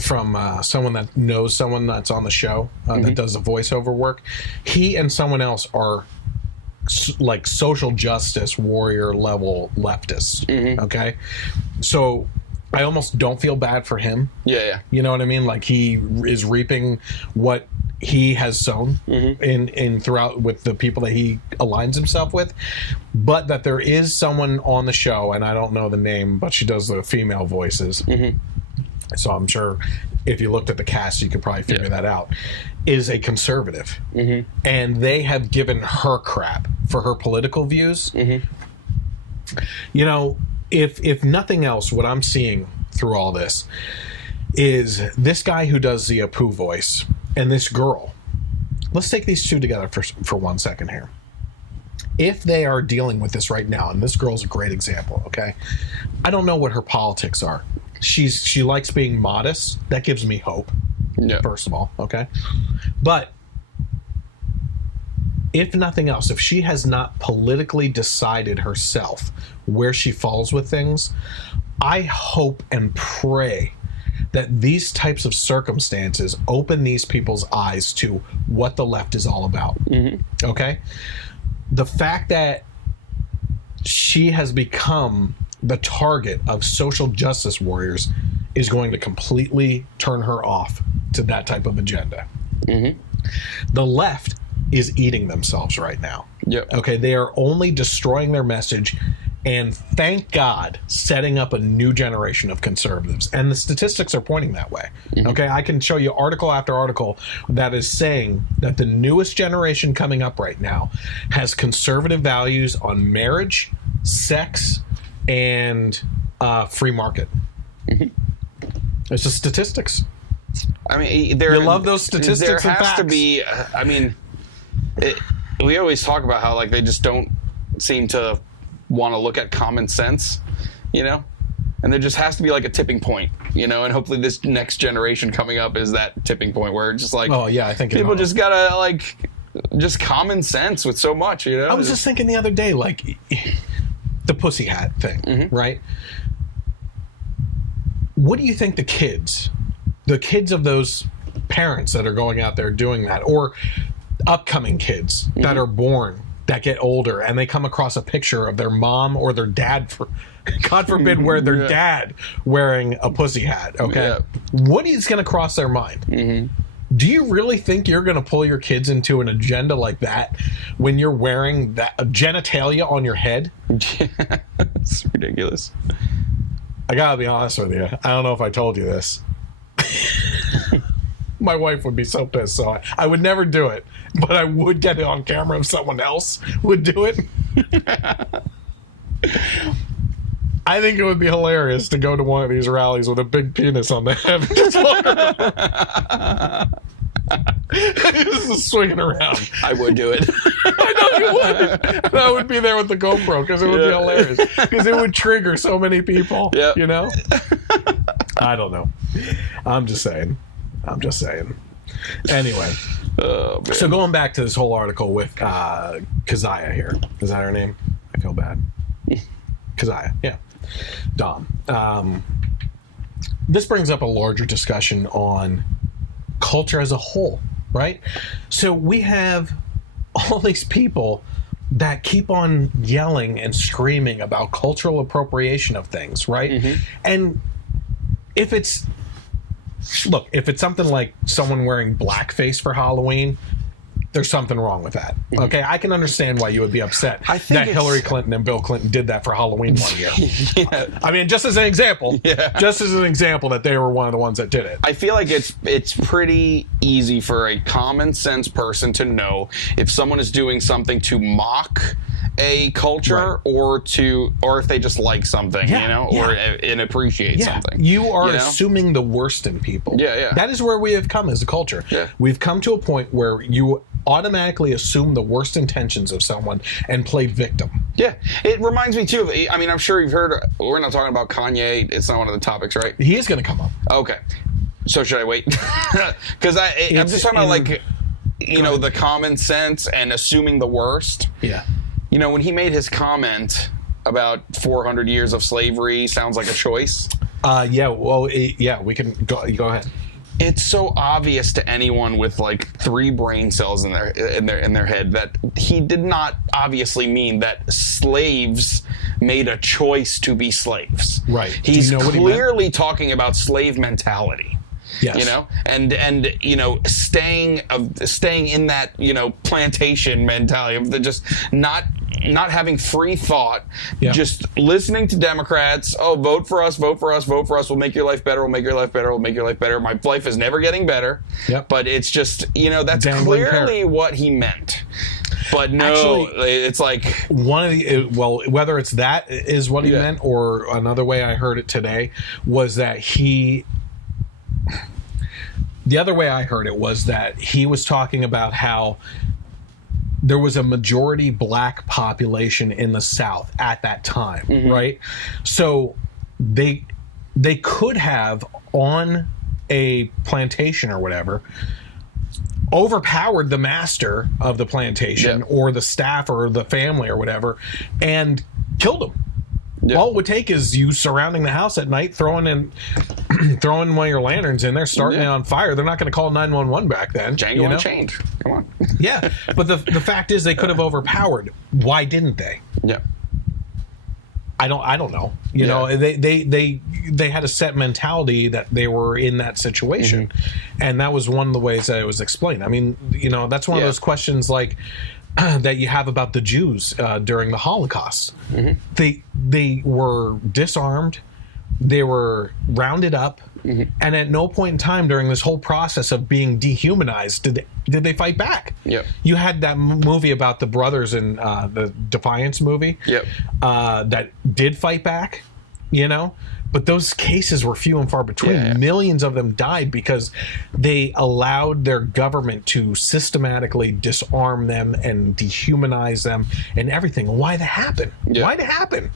from someone that knows someone that's on the show that does the voiceover work. He and someone else are like social justice warrior level leftists. Okay, so I almost don't feel bad for him. Yeah. You know what I mean? Like he is reaping what he has sown in throughout with the people that he aligns himself with. But that there is someone on the show, and I don't know the name, but she does the female voices. So I'm sure if you looked at the cast, you could probably figure that out. Is a conservative, and they have given her crap for her political views. You know, if nothing else, what I'm seeing through all this is this guy who does the Apu voice and this girl. Let's take these two together for 1 second here. If they are dealing with this right now, and this girl's a great example, okay? I don't know what her politics are. She likes being modest. That gives me hope, first of all, okay? But if nothing else, if she has not politically decided herself where she falls with things, I hope and pray that these types of circumstances open these people's eyes to what the left is all about. Okay? The fact that she has become the target of social justice warriors is going to completely turn her off to that type of agenda. The left is eating themselves right now. Okay, they are only destroying their message and, thank God, setting up a new generation of conservatives. And the statistics are pointing that way. Okay, I can show you article after article that is saying that the newest generation coming up right now has conservative values on marriage, sex, and free market. It's just statistics. I mean, you love those statistics. There and has facts. to be. I mean, we always talk about how like they just don't seem to want to look at common sense, you know, and there just has to be like a tipping point, you know, and hopefully this next generation coming up is that tipping point where it's just like, oh yeah, I think people just gotta like just common sense with so much, you know. I was just thinking the other day, like the pussy hat thing, right? What do you think the kids of those parents that are going out there doing that, or upcoming kids that are born, that get older, and they come across a picture of their mom or their dad, for God forbid, where their dad wearing a pussy hat, okay? What is going to cross their mind? Do you really think you're going to pull your kids into an agenda like that when you're wearing that genitalia on your head? It's ridiculous. I gotta be honest with you. I don't know if I told you this. My wife would be so pissed, so I would never do it. But I would get it on camera if someone else would do it. I think it would be hilarious to go to one of these rallies with a big penis on the head and just walk around. Just swinging around. I would do it. I know you would. And I would be there with the GoPro because it would be hilarious. Because it would trigger so many people. You know? I don't know. I'm just saying. Anyway. Oh, man. So going back to this whole article with Keziah here. Is that her name? I feel bad. Keziah, yeah. Daum. This brings up a larger discussion on culture as a whole, right? So we have all these people that keep on yelling and screaming about cultural appropriation of things, right? And if it's something like someone wearing blackface for Halloween, there's something wrong with that. Okay, I can understand why you would be upset I think that Hillary Clinton and Bill Clinton did that for Halloween one year. I mean, just as an example, that they were one of the ones that did it. I feel like it's pretty easy for a common sense person to know if someone is doing something to mock a culture or if they just like something, or and appreciate something. You are assuming the worst in people. That is where we have come as a culture. We've come to a point where you automatically assume the worst intentions of someone and play victim. Yeah, it reminds me too of, I mean, I'm sure you've heard, we're not talking about Kanye, it's not one of the topics, right? He is going to come up. Okay, so should I wait? Because I'm just talking about like, the common sense and assuming the worst. Yeah. When he made his comment about 400 years of slavery sounds like a choice. We can go ahead. It's so obvious to anyone with like 3 brain cells in their head that he did not obviously mean that slaves made a choice to be slaves. Right. He's clearly talking about slave mentality. Yes. And staying in that plantation mentality of the just not having free thought, just listening to Democrats. Oh, vote for us, vote for us, vote for us. We'll make your life better. We'll make your life better. We'll make your life better. My life is never getting better. Yep. But it's just that's Dangling clearly what he meant. But no, actually, it's like one of the whether it's that is what he meant, or another way I heard it today was that the other way I heard it was that he was talking about how there was a majority black population in the South at that time, right? So they could have, on a plantation or whatever, overpowered the master of the plantation or the staff or the family or whatever and killed him. All it would take is you surrounding the house at night, throwing one of your lanterns in there, starting it on fire. They're not going to call 911 back then. Django Unchained. Come on. Yeah, but the fact is they could have overpowered. Why didn't they? Yeah. I don't know. You know, they had a set mentality that they were in that situation, and that was one of the ways that it was explained. I mean, that's one of those questions like that you have about the Jews during the Holocaust. They were disarmed, they were rounded up, and at no point in time during this whole process of being dehumanized did they fight back. You had that movie about the brothers in the Defiance movie that did fight back, but those cases were few and far between. Millions of them died because they allowed their government to systematically disarm them and dehumanize them and everything. Why'd it happen? Why'd it happen?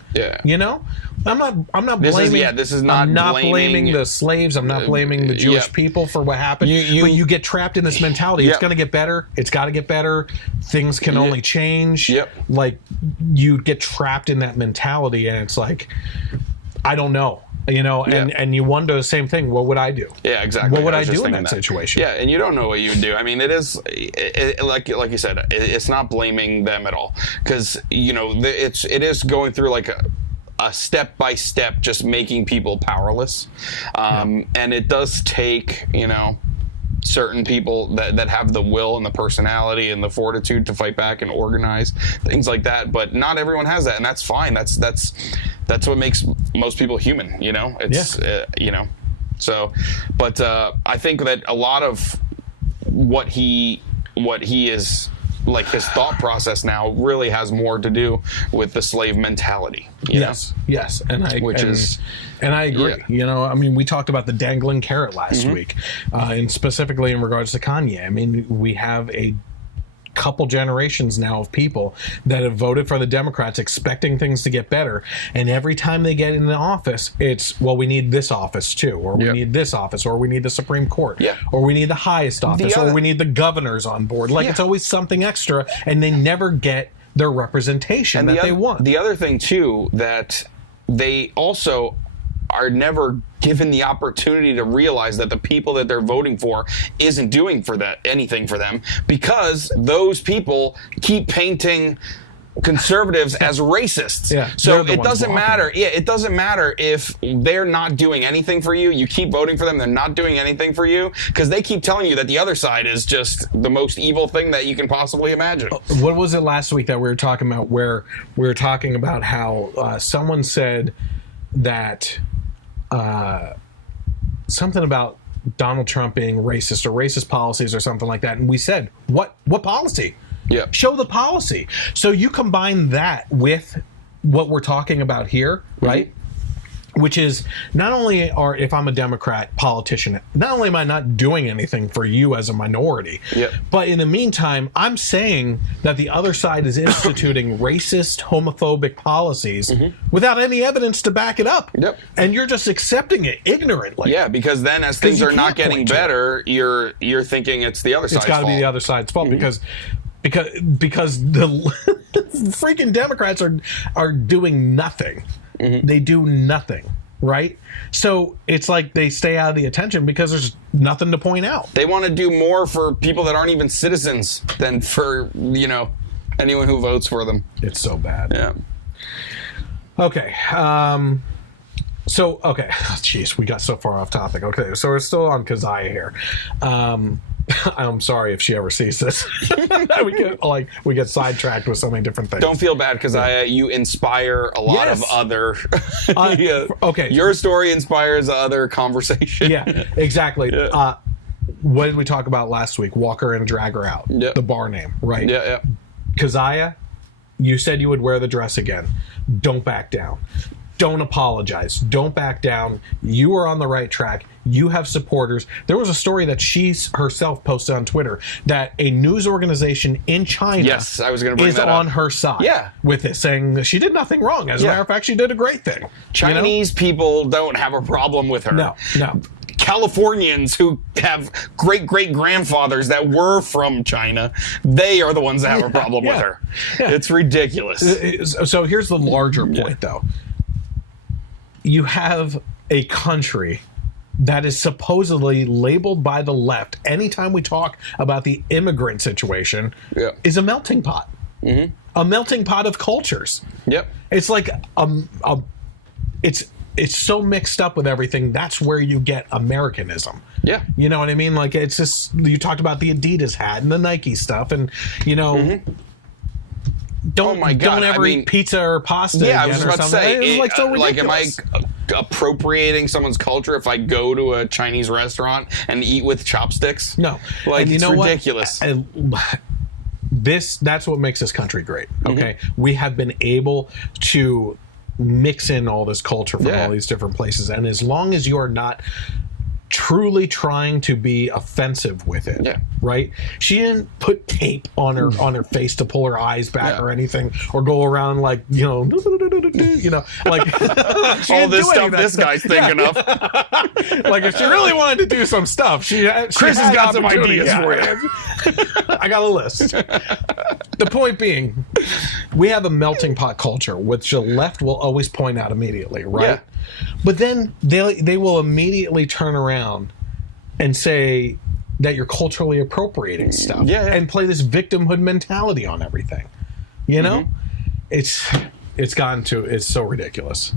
I'm not blaming. This is not. I'm not blaming the slaves. I'm not blaming the Jewish people for what happened. But you get trapped in this mentality. It's going to get better. It's got to get better. Things can only change. Like you get trapped in that mentality, and it's like, I don't know. And you wonder the same thing. What would I do? Yeah, exactly. What would I do in that situation? Yeah, and you don't know what you would do. I mean, it is like you said, it's not blaming them at all, because it is going through like a step by step, just making people powerless, and it does take certain people that have the will and the personality and the fortitude to fight back and organize things like that, but not everyone has that, and that's fine. That's what makes most people human. It's so, but I think that a lot of what he is like, his thought process now really has more to do with the slave mentality. Yes, and I agree. I mean, we talked about the dangling carrot last week, and specifically in regards to Kanye. I mean, we have a couple generations now of people that have voted for the Democrats expecting things to get better, and every time they get in the office, it's, well, we need this office too, or we need this office, or we need the Supreme Court, or we need the highest office, or we need the governors on board. Like, it's always something extra, and they never get their representation that they want. The other thing too, that they also are never given the opportunity to realize that the people that they're voting for isn't doing anything for them, because those people keep painting conservatives as racists. Yeah, so they're the it ones doesn't blocking matter. Yeah, it doesn't matter if they're not doing anything for you. You keep voting for them. They're not doing anything for you because they keep telling you that the other side is just the most evil thing that you can possibly imagine. What was it last week that we were talking about where we were talking about how someone said that something about Donald Trump being racist or racist policies or something like that. And we said, what policy? Yeah. Show the policy. So you combine that with what we're talking about here, right? Mm-hmm. Which is not only if I'm a Democrat politician, not only am I not doing anything for you as a minority, but in the meantime, I'm saying that the other side is instituting racist, homophobic policies without any evidence to back it up. Yep. And you're just accepting it ignorantly. Yeah, because then as things are not getting better, you're thinking it's the other side's fault. It's got to be the other side's fault because the freaking Democrats are doing nothing. They do nothing, right? So it's like they stay out of the attention because there's nothing to point out. They want to do more for people that aren't even citizens than for, anyone who votes for them. It's so bad. Yeah. Okay. Jeez, we got so far off topic. Okay, so we're still on Keziah here. I'm sorry if she ever sees this. we get sidetracked with so many different things. Don't feel bad, because you inspire a lot of other. Okay, your story inspires other conversation. Yeah, exactly. Yeah. What did we talk about last week? Walk her in and drag her out. Yep. The bar name, right? Yeah. Keziah, you said you would wear the dress again. Don't back down. Don't apologize. Don't back down. You are on the right track. You have supporters. There was a story that she herself posted on Twitter that a news organization in China yes, I was going to bring is that on up. her side with this, saying she did nothing wrong. As a matter of fact, she did a great thing. Chinese people don't have a problem with her. No. Californians who have great-great-grandfathers that were from China, they are the ones that have a problem with her. Yeah. It's ridiculous. So here's the larger point, though. You have a country that is supposedly labeled by the left, anytime we talk about the immigrant situation, is a melting pot. Mm-hmm. A melting pot of cultures. Yep. It's like it's so mixed up with everything. That's where you get Americanism. Yeah. You know what I mean? Like, it's just, you talked about the Adidas hat and the Nike stuff, and don't ever eat pizza or pasta. Yeah, I was about to say, it's so ridiculous. Am I appropriating someone's culture if I go to a Chinese restaurant and eat with chopsticks? No, it's ridiculous. That's what makes this country great. Okay, we have been able to mix in all this culture from all these different places, and as long as you are not truly trying to be offensive with it, right? She didn't put tape on her face to pull her eyes back or anything, or go around like all this stuff this guy's thinking of. Like, if she really wanted to do some stuff, Chris has got some ideas for you. I got a list. The point being, we have a melting pot culture, which the left will always point out immediately, right? Yeah. But then they will immediately turn around and say that you're culturally appropriating stuff and play this victimhood mentality on everything. You know? It's so ridiculous.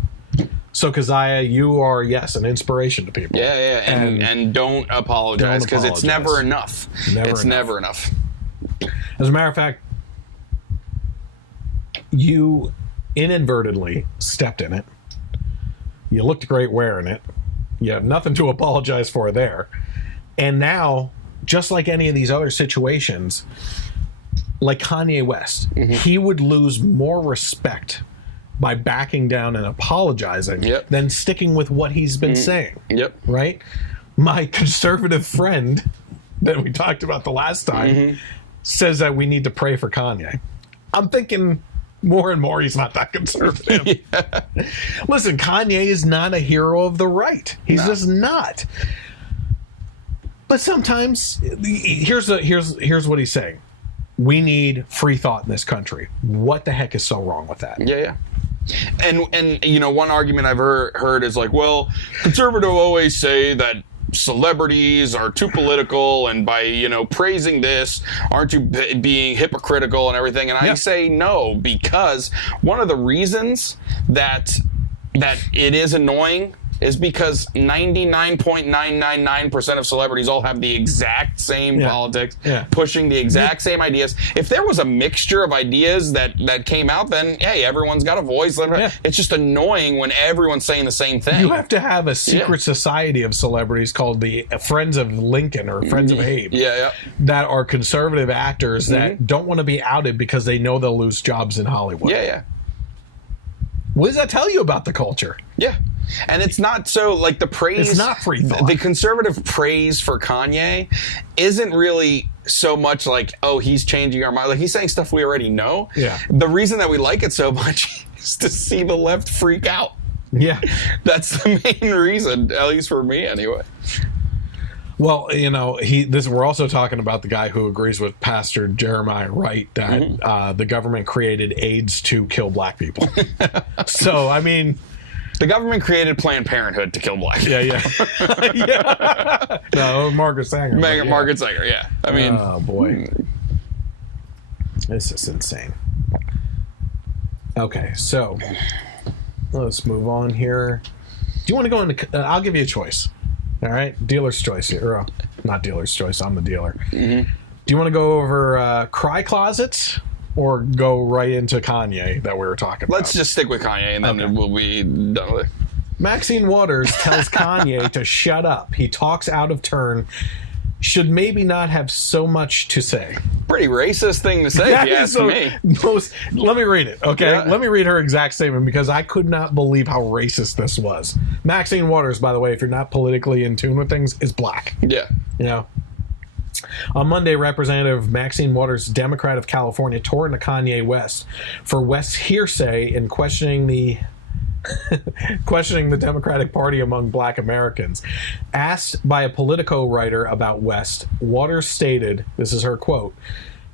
So, Keziah, you are, an inspiration to people. Yeah. And don't apologize, because it's never enough. Never enough. As a matter of fact, you inadvertently stepped in it. You looked great wearing it. You have nothing to apologize for there. And now, just like any of these other situations, like Kanye West, he would lose more respect by backing down and apologizing than sticking with what he's been saying. Yep. Right? My conservative friend that we talked about the last time says that we need to pray for Kanye. I'm thinking more and more he's not that conservative. Listen, Kanye is not a hero of the right. He's just not. But sometimes, here's what he's saying. We need free thought in this country. What the heck is so wrong with that? Yeah. And one argument I've heard is like, well, conservatives always say that celebrities are too political, and by, praising this, aren't you being hypocritical and everything? And I say no, because one of the reasons that it is annoying is because 99.999% of celebrities all have the exact same politics, pushing the exact same ideas. If there was a mixture of ideas that came out, then, hey, everyone's got a voice. It's just annoying when everyone's saying the same thing. You have to have a secret society of celebrities called the Friends of Lincoln or Friends of Abe that are conservative actors that don't want to be outed because they know they'll lose jobs in Hollywood. What does that tell you about the culture? And it's not so, like, the praise... It's not free thought. The conservative praise for Kanye isn't really so much like, oh, he's changing our mind. Like, he's saying stuff we already know. The reason that we like it so much is to see the left freak out. That's the main reason, at least for me, anyway. Well, we're also talking about the guy who agrees with Pastor Jeremiah Wright that the government created AIDS to kill black people. So, I mean... The government created Planned Parenthood to kill black people. No, Margaret Sanger. Margaret Sanger, I mean... Oh, boy. This is insane. Okay, so let's move on here. Do you want to go into... I'll give you a choice. All right? Dealer's choice here. Or, not dealer's choice. I'm the dealer. Do you want to go over cry closets or go right into Kanye that we were talking about? Let's just stick with Kanye, and then we'll be done with it. Maxine Waters tells Kanye to shut up. He talks out of turn. Should maybe not have so much to say. Pretty racist thing to say, if you ask me. Let me read it, okay? Let me read her exact statement, because I could not believe how racist this was. Maxine Waters, by the way, if you're not politically in tune with things, is black. On Monday, Representative Maxine Waters, Democrat of California, tore into Kanye West for West's hearsay in questioning the Democratic Party among black Americans. Asked by a Politico writer about West, Waters stated, this is her quote,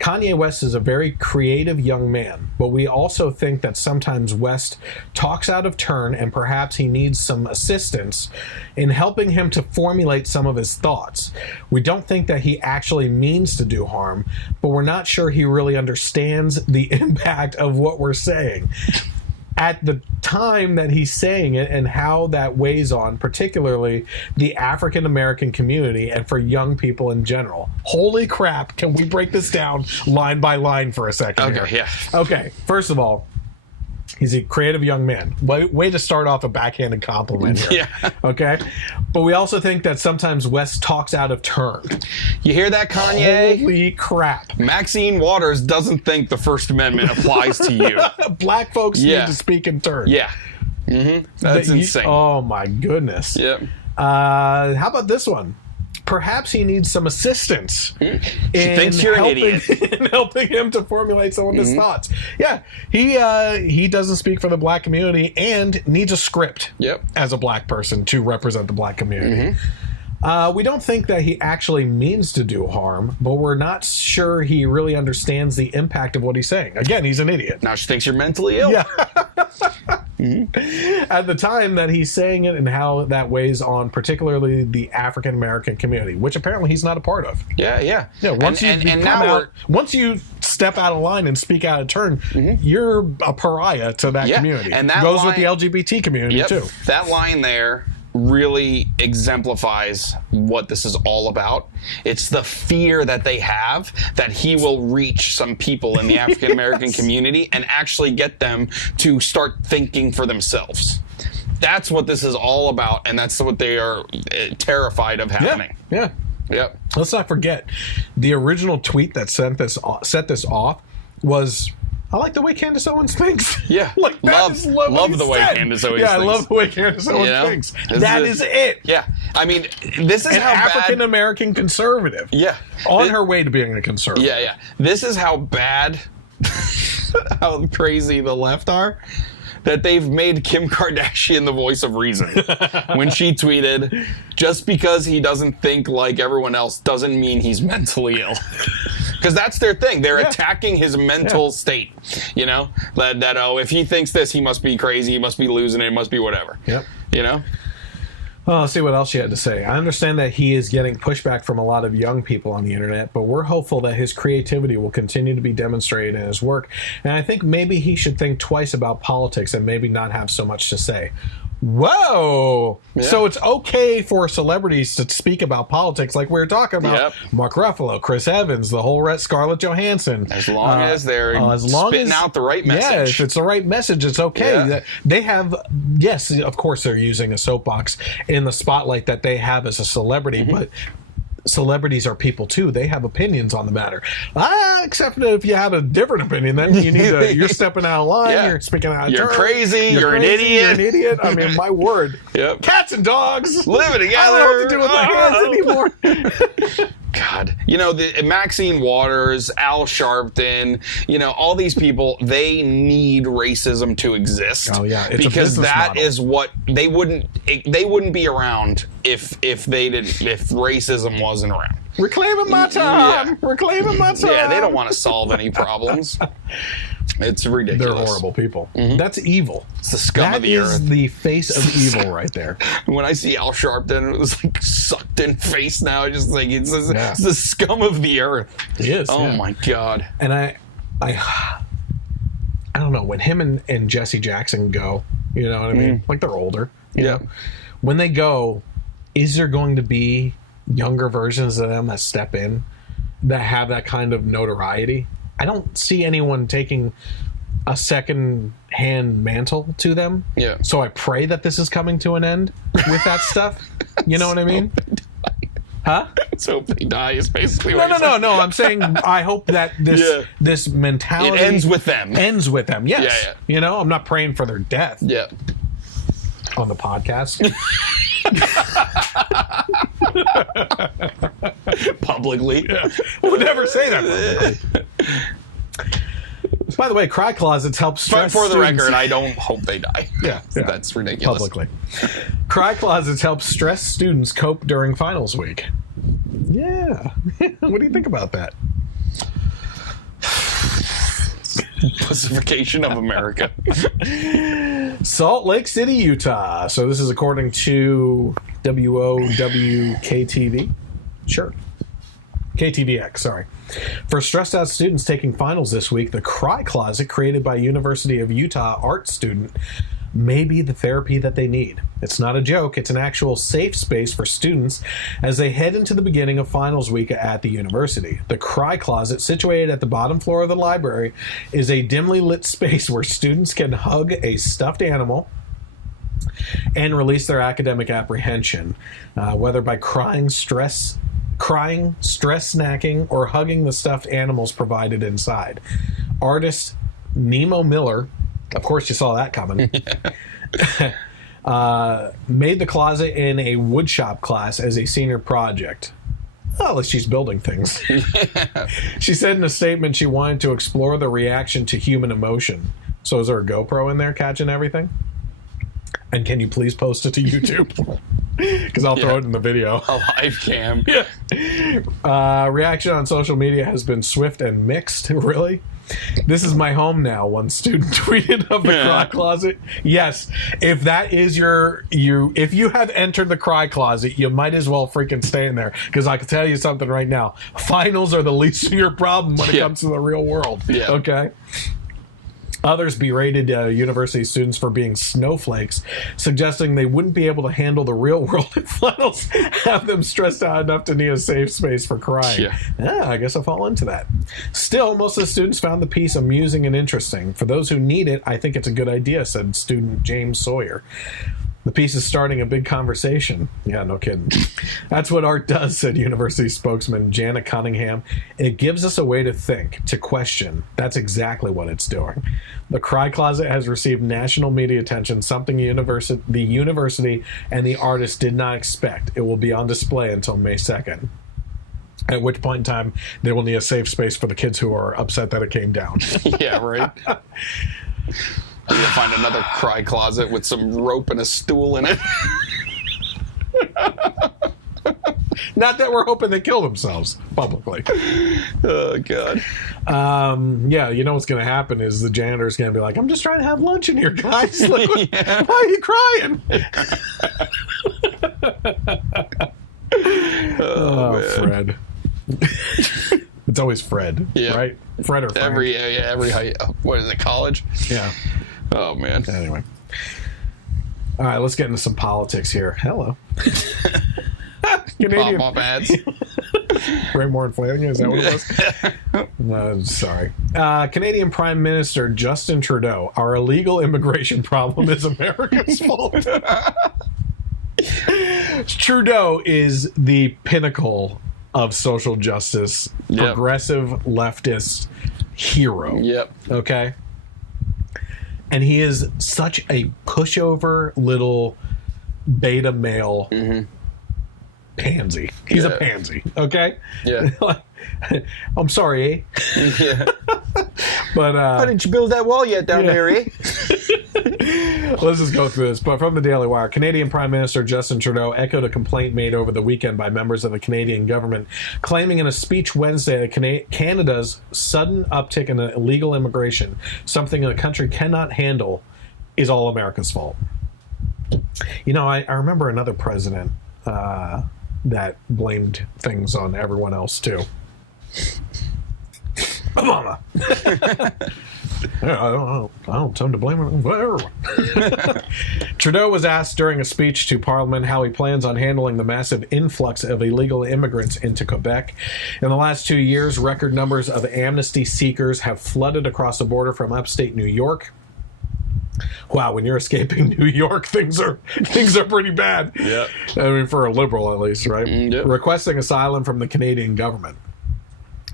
"Kanye West is a very creative young man, but we also think that sometimes West talks out of turn and perhaps he needs some assistance in helping him to formulate some of his thoughts. We don't think that he actually means to do harm, but we're not sure he really understands the impact of what we're saying." At the time that he's saying it and how that weighs on particularly the African American community and for young people in general. Holy crap, can we break this down line by line for a second? Okay, first of all, he's a creative young man. Way to start off a backhanded compliment here. Okay? But we also think that sometimes West talks out of turn. You hear that, Kanye? Holy crap. Maxine Waters doesn't think the First Amendment applies to you. Black folks need to speak in turn. That's insane. Oh, my goodness. How about this one? Perhaps he needs some assistance in helping him to formulate some of his thoughts. He doesn't speak for the black community and needs a script as a black person to represent the black community. We don't think that he actually means to do harm, but we're not sure he really understands the impact of what he's saying. Again, he's an idiot. Now she thinks you're mentally ill. At the time that he's saying it and how that weighs on particularly the African American community, which apparently he's not a part of. Once you step out of line and speak out of turn, you're a pariah to that community. And that goes with the LGBT community too. That line there really exemplifies what this is all about. It's the fear that they have that he will reach some people in the African American community and actually get them to start thinking for themselves. That's what this is all about, and that's what they are terrified of happening. Let's not forget, the original tweet that set this off was, "I like the way Candace Owens thinks." Love the way Candace Owens thinks. I love the way Candace Owens thinks. That is it. I mean, this is an African American conservative. On her way to being a conservative. This is how bad, how crazy the left are, that they've made Kim Kardashian the voice of reason when she tweeted, "Just because he doesn't think like everyone else doesn't mean he's mentally ill." Because that's their thing. They're attacking his mental state. You know? That, if he thinks this, he must be crazy, he must be losing it, he must be whatever. You know? Well, let's see what else she had to say. I understand that he is getting pushback from a lot of young people on the internet, but we're hopeful that his creativity will continue to be demonstrated in his work. And I think maybe he should think twice about politics and maybe not have so much to say. Whoa! Yeah. So it's okay for celebrities to speak about politics, like we were talking about. Mark Ruffalo, Chris Evans, the whole Scarlett Johansson. As long as they're spitting out the right message. Yeah, if it's the right message, it's okay. Yeah. They have, yes, of course, they're using a soapbox in the spotlight that they have as a celebrity, but celebrities are people too. They have opinions on the matter. Except if you have a different opinion, then you need to. You're stepping out of line. You're speaking out of turn. Crazy. You're an idiot. You're an idiot. I mean, my word. Cats and dogs living together. I don't know what to do with my hands anymore. God, the Maxine Waters, Al Sharpton, all these people, they need racism to exist. Oh yeah, it's because that model. Is what they wouldn't be around if racism wasn't around. Reclaiming my time. Yeah. Reclaiming my time. Yeah, they don't want to solve any problems. It's ridiculous. They're horrible people. That's evil. It's the scum of the earth. That is the face of evil right there. When I see Al Sharpton, it was like sucked in face now. I just think it's the scum of the earth. He is. Oh my God. And I don't know, when him and Jesse Jackson go, you know what I mean? Like they're older. You know? When they go, is there going to be younger versions of them that step in that have that kind of notoriety? I don't see anyone taking a second-hand mantle to them. Yeah. So I pray that this is coming to an end with that stuff. You know what I mean? Huh? Let's hope they die is basically what No. I'm saying I hope that this mentality... It ends with them. Ends with them, yes. Yeah. I'm not praying for their death. Yeah. On the podcast. Publicly. Yeah. We'll never say that publicly. By the way, cry closets help stress for the students. record, I don't hope they die. Yeah. That's ridiculous. Publicly. Cry closets help stress students cope during finals week. Yeah. What do you think about that? Pacification of America. Salt Lake City, Utah. So this is according to WOWKTV. Sure. KTVX, sorry. For stressed out students taking finals this week, the Cry Closet, created by University of Utah art student, may be the therapy that they need. It's not a joke, it's an actual safe space for students as they head into the beginning of finals week at the university. The Cry Closet, situated at the bottom floor of the library, is a dimly lit space where students can hug a stuffed animal and release their academic apprehension, whether by crying, stress snacking, or hugging the stuffed animals provided inside. Artist Nemo Miller, of course you saw that coming, made the closet in a woodshop class as a senior project. Oh, at least she's building things. She said in a statement she wanted to explore the reaction to human emotion. So is there a GoPro in there catching everything? And can you please post it to YouTube? Because I'll throw it in the video. A live cam. Reaction on social media has been swift and mixed. Really? This is my home now, one student tweeted of the Cry Closet. Yes, if that is if you have entered the Cry Closet, you might as well freaking stay in there. Because I can tell you something right now. Finals are the least of your problem when it comes to the real world. Yeah. Okay? Others berated university students for being snowflakes, suggesting they wouldn't be able to handle the real world if finals have them stressed out enough to need a safe space for crying. I guess I fall into that. Still, most of the students found the piece amusing and interesting. For those who need it, I think it's a good idea, said student James Sawyer. The piece is starting a big conversation. Yeah, no kidding. That's what art does, said university spokesman Janet Cunningham. It gives us a way to think, to question. That's exactly what it's doing. The Cry Closet has received national media attention, something the university and the artist did not expect. It will be on display until May 2nd. At which point in time, they will need a safe space for the kids who are upset that it came down. Yeah, right. You'll find another Cry Closet with some rope and a stool in it. Not that we're hoping they kill themselves publicly. Oh, God. Yeah, you know what's going to happen is the janitor's going to be like, I'm just trying to have lunch in here, guys. Like, why are you crying? Oh, Fred. It's always Fred, right? Fred or Frank? Every high, what is it, college? Yeah. Oh, man. Anyway. All right, let's get into some politics here. Hello. Canadian Pop-up ads. Raymore and Flanagan, is that what it was? Sorry. Canadian Prime Minister Justin Trudeau, our illegal immigration problem is America's fault. Trudeau is the pinnacle of social justice, progressive leftist hero. Yep. Okay? And he is such a pushover little beta male pansy. He's a pansy, okay? Yeah. I'm sorry, eh? Yeah. But why didn't you build that wall yet down there, eh? Let's just go through this. But from the Daily Wire, Canadian Prime Minister Justin Trudeau echoed a complaint made over the weekend by members of the Canadian government, claiming in a speech Wednesday that Canada's sudden uptick in illegal immigration, something the country cannot handle, is all America's fault. You know, I remember another president that blamed things on everyone else, too. Obama. I don't tend to blame it on everyone. Trudeau was asked during a speech to Parliament how he plans on handling the massive influx of illegal immigrants into Quebec. In the last 2 years, record numbers of amnesty seekers have flooded across the border from upstate New York. Wow, when you're escaping New York, things are pretty bad. Yeah. I mean, for a liberal at least, right? Yep. Requesting asylum from the Canadian government.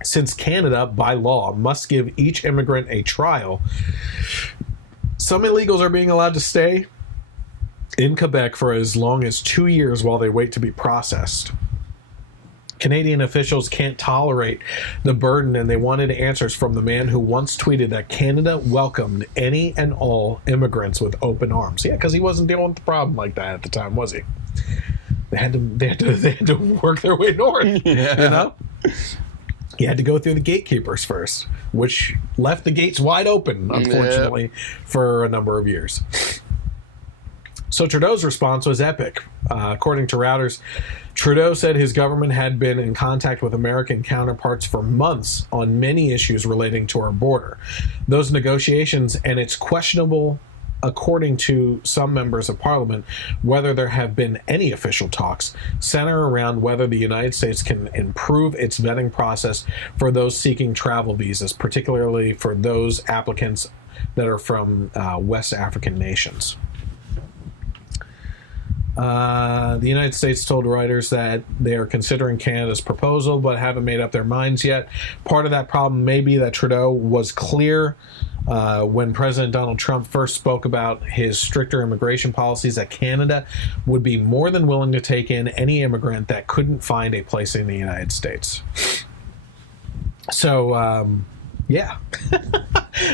Since Canada, by law, must give each immigrant a trial, some illegals are being allowed to stay in Quebec for as long as 2 years while they wait to be processed. Canadian officials can't tolerate the burden, and they wanted answers from the man who once tweeted that Canada welcomed any and all immigrants with open arms. Yeah, because he wasn't dealing with the problem like that at the time, was he? They had to work their way north. Yeah. You know? You had to go through the gatekeepers first, which left the gates wide open, unfortunately, for a number of years. So Trudeau's response was epic. According to Reuters, Trudeau said his government had been in contact with American counterparts for months on many issues relating to our border. Those negotiations, and it's questionable, according to some members of Parliament, whether there have been any official talks, center around whether the United States can improve its vetting process for those seeking travel visas, particularly for those applicants that are from West African nations. The United States told Reuters that they are considering Canada's proposal, but haven't made up their minds yet. Part of that problem may be that Trudeau was clear when President Donald Trump first spoke about his stricter immigration policies that Canada would be more than willing to take in any immigrant that couldn't find a place in the United States. So, yeah.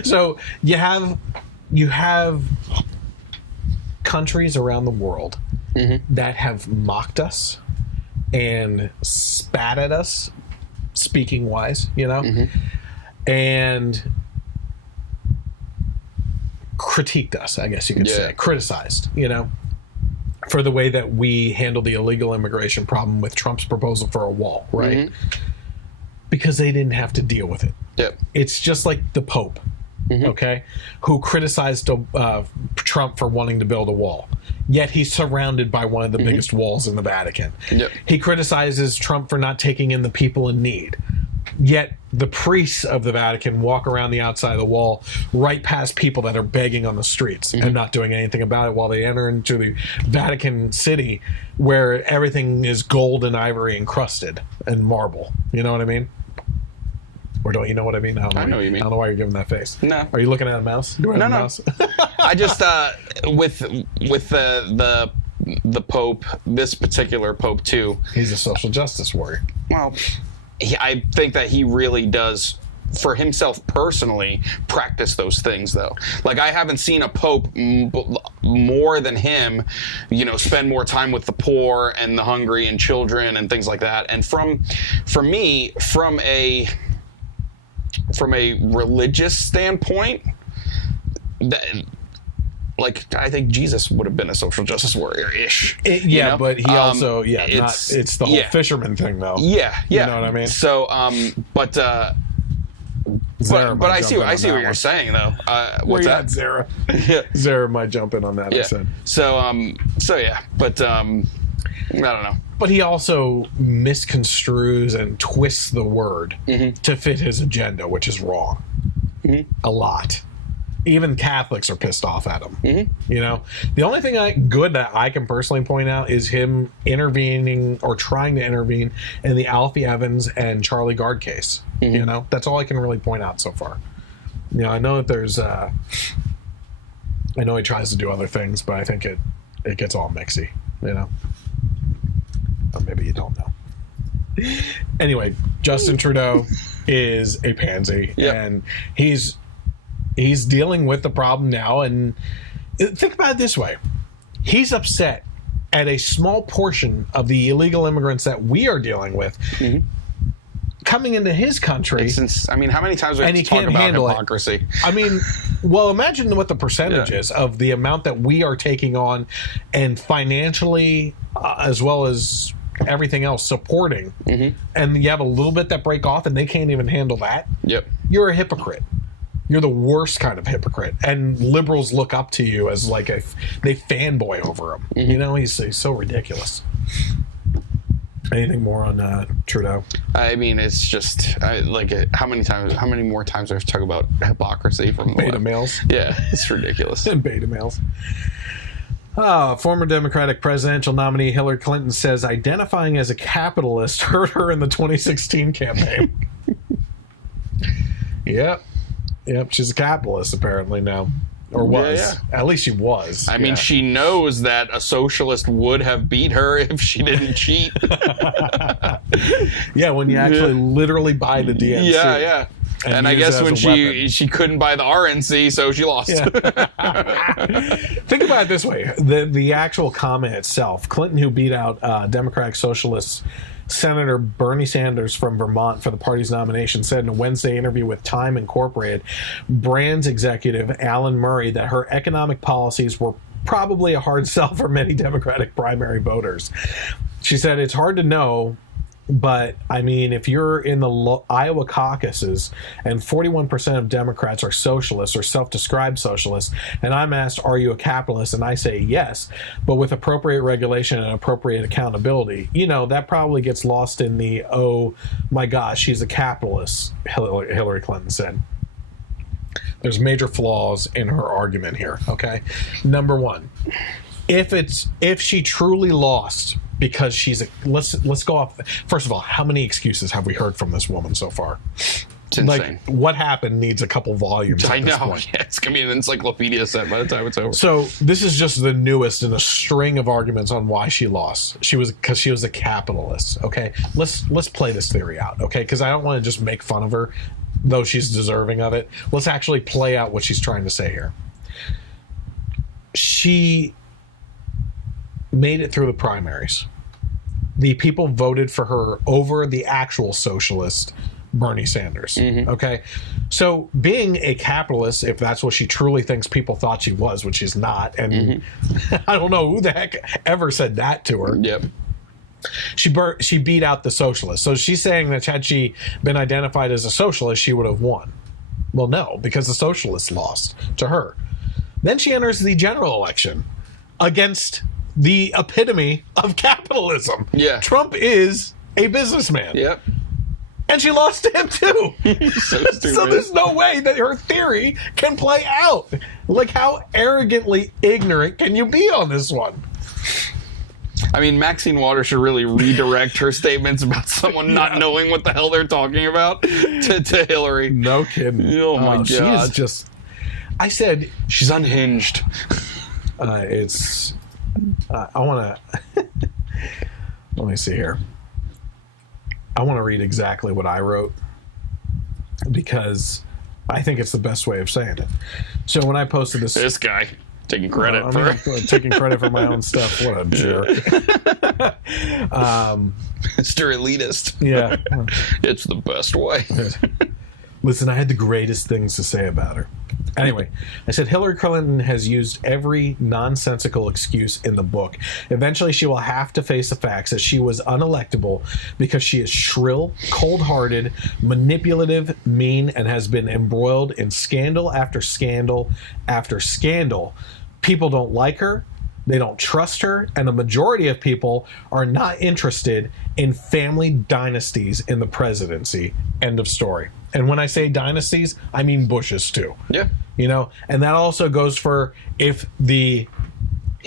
So you have countries around the world that have mocked us and spat at us, speaking wise, you know, and critiqued us, I guess you could say, criticized, you know, for the way that we handled the illegal immigration problem with Trump's proposal for a wall, right? Because they didn't have to deal with it. Yep. It's just like the Pope, okay, who criticized Trump for wanting to build a wall. Yet he's surrounded by one of the biggest walls in the Vatican. Yep. He criticizes Trump for not taking in the people in need. Yet the priests of the Vatican walk around the outside of the wall right past people that are begging on the streets and not doing anything about it while they enter into the Vatican City where everything is gold and ivory encrusted and marble. You know what I mean? Or don't you know what I mean? I know what you mean. I don't know why you're giving that face. No. Are you looking at a mouse? Do I have a mouse? I just with the Pope, this particular Pope too. He's a social justice warrior. Well, I think that he really does, for himself personally, practice those things, though. Like, I haven't seen a Pope more than him, you know, spend more time with the poor and the hungry and children and things like that. And from a religious standpoint, like, I think Jesus would have been a social justice warrior-ish. But he also, it's the whole fisherman thing, though. Yeah. You know what I mean? So, but I see what you're saying, though. What's that? Zara. Yeah. Zara might jump in on that, I said. So yeah, but I don't know. But he also misconstrues and twists the word to fit his agenda, which is wrong. A lot. Even Catholics are pissed off at him. You know, the only thing good that I can personally point out is him intervening or trying to intervene in the Alfie Evans and Charlie Gard case. You know, that's all I can really point out so far. You know, I know that there's I know he tries to do other things, but I think it gets all mixy, you know. Or maybe you don't know. Anyway, Justin Trudeau is a pansy, and he's dealing with the problem now. And think about it this way: he's upset at a small portion of the illegal immigrants that we are dealing with coming into his country. I mean, how many times do we have to talk about hypocrisy? I mean, well, imagine what the percentage is of the amount that we are taking on, and financially, as well as everything else, supporting. And you have a little bit that break off, and they can't even handle that. You're a hypocrite. You're the worst kind of hypocrite, and liberals look up to you as like they fanboy over him. You know, he's so ridiculous. Anything more on Trudeau? I mean, it's just how many more times do I have to talk about hypocrisy from the beta males? Yeah, it's ridiculous. And beta males. Former Democratic presidential nominee Hillary Clinton says identifying as a capitalist hurt her in the 2016 campaign. Yep, she's a capitalist apparently now. Or was. Yeah. At least she was. I mean, she knows that a socialist would have beat her if she didn't cheat. Yeah, when you actually literally buy the DNC. Yeah. And I guess when she couldn't buy the RNC, so she lost. Yeah. Think about it this way. The actual comment itself, Clinton, who beat out Democratic Socialist Senator Bernie Sanders from Vermont for the party's nomination, said in a Wednesday interview with Time Incorporated, Brands executive Alan Murray, that her economic policies were probably a hard sell for many Democratic primary voters. She said, it's hard to know, but I mean, if you're in the Iowa caucuses and 41% of Democrats are socialists or self-described socialists, and I'm asked, are you a capitalist? And I say yes, but with appropriate regulation and appropriate accountability, you know, that probably gets lost in the, oh my gosh, she's a capitalist, Hillary Clinton said. There's major flaws in her argument here, okay? Number one, if she truly lost because she's a, let's go off. First of all, how many excuses have we heard from this woman so far? It's insane. Like, what happened needs a couple volumes. I know. Yeah, it's gonna be an encyclopedia set by the time it's over. So this is just the newest in a string of arguments on why she lost. Because she was a capitalist. Okay, let's play this theory out. Okay, because I don't want to just make fun of her, though she's deserving of it. Let's actually play out what she's trying to say here. She made it through the primaries. The people voted for her over the actual socialist Bernie Sanders. Okay, so being a capitalist, if that's what she truly thinks people thought she was, which she's not, and I don't know who the heck ever said that to her. Yep. She beat out the socialists. So she's saying that had she been identified as a socialist, she would have won. Well, no, because the socialists lost to her. Then she enters the general election against the epitome of capitalism. Yeah. Trump is a businessman. Yep. And she lost to him too. So stupid. So there's no way that her theory can play out. Like, how arrogantly ignorant can you be on this one? I mean, Maxine Waters should really redirect her statements about someone not knowing what the hell they're talking about to Hillary. No kidding. Oh my God. She is just... I said... She's unhinged. I want to... Let me see here. I want to read exactly what I wrote because I think it's the best way of saying it. So when I posted this guy taking credit taking credit for my own stuff. What a jerk. Mr. Elitist. Yeah. It's the best way. Listen, I had the greatest things to say about her. Anyway, I said Hillary Clinton has used every nonsensical excuse in the book. Eventually, she will have to face the facts that she was unelectable because she is shrill, cold-hearted, manipulative, mean, and has been embroiled in scandal after scandal after scandal. People don't like her. They don't trust her, and the majority of people are not interested in family dynasties in the presidency. End of story. And when I say dynasties, I mean Bushes too. Yeah. You know, and that also goes for if the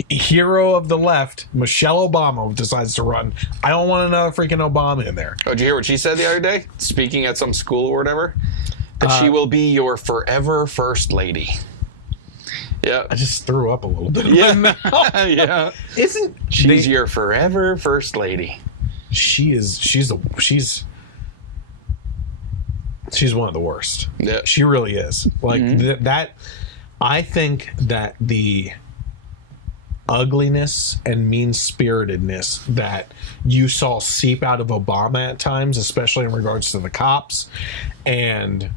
hero of the left, Michelle Obama, decides to run. I don't want another freaking Obama in there. Oh, did you hear what she said the other day? Speaking at some school or whatever? That she will be your forever first lady. Yeah. I just threw up a little bit. Yeah. Yeah. She's your forever first lady. She's one of the worst. Yeah. She really is. Like that. I think that the ugliness and mean-spiritedness that you saw seep out of Obama at times, especially in regards to the cops and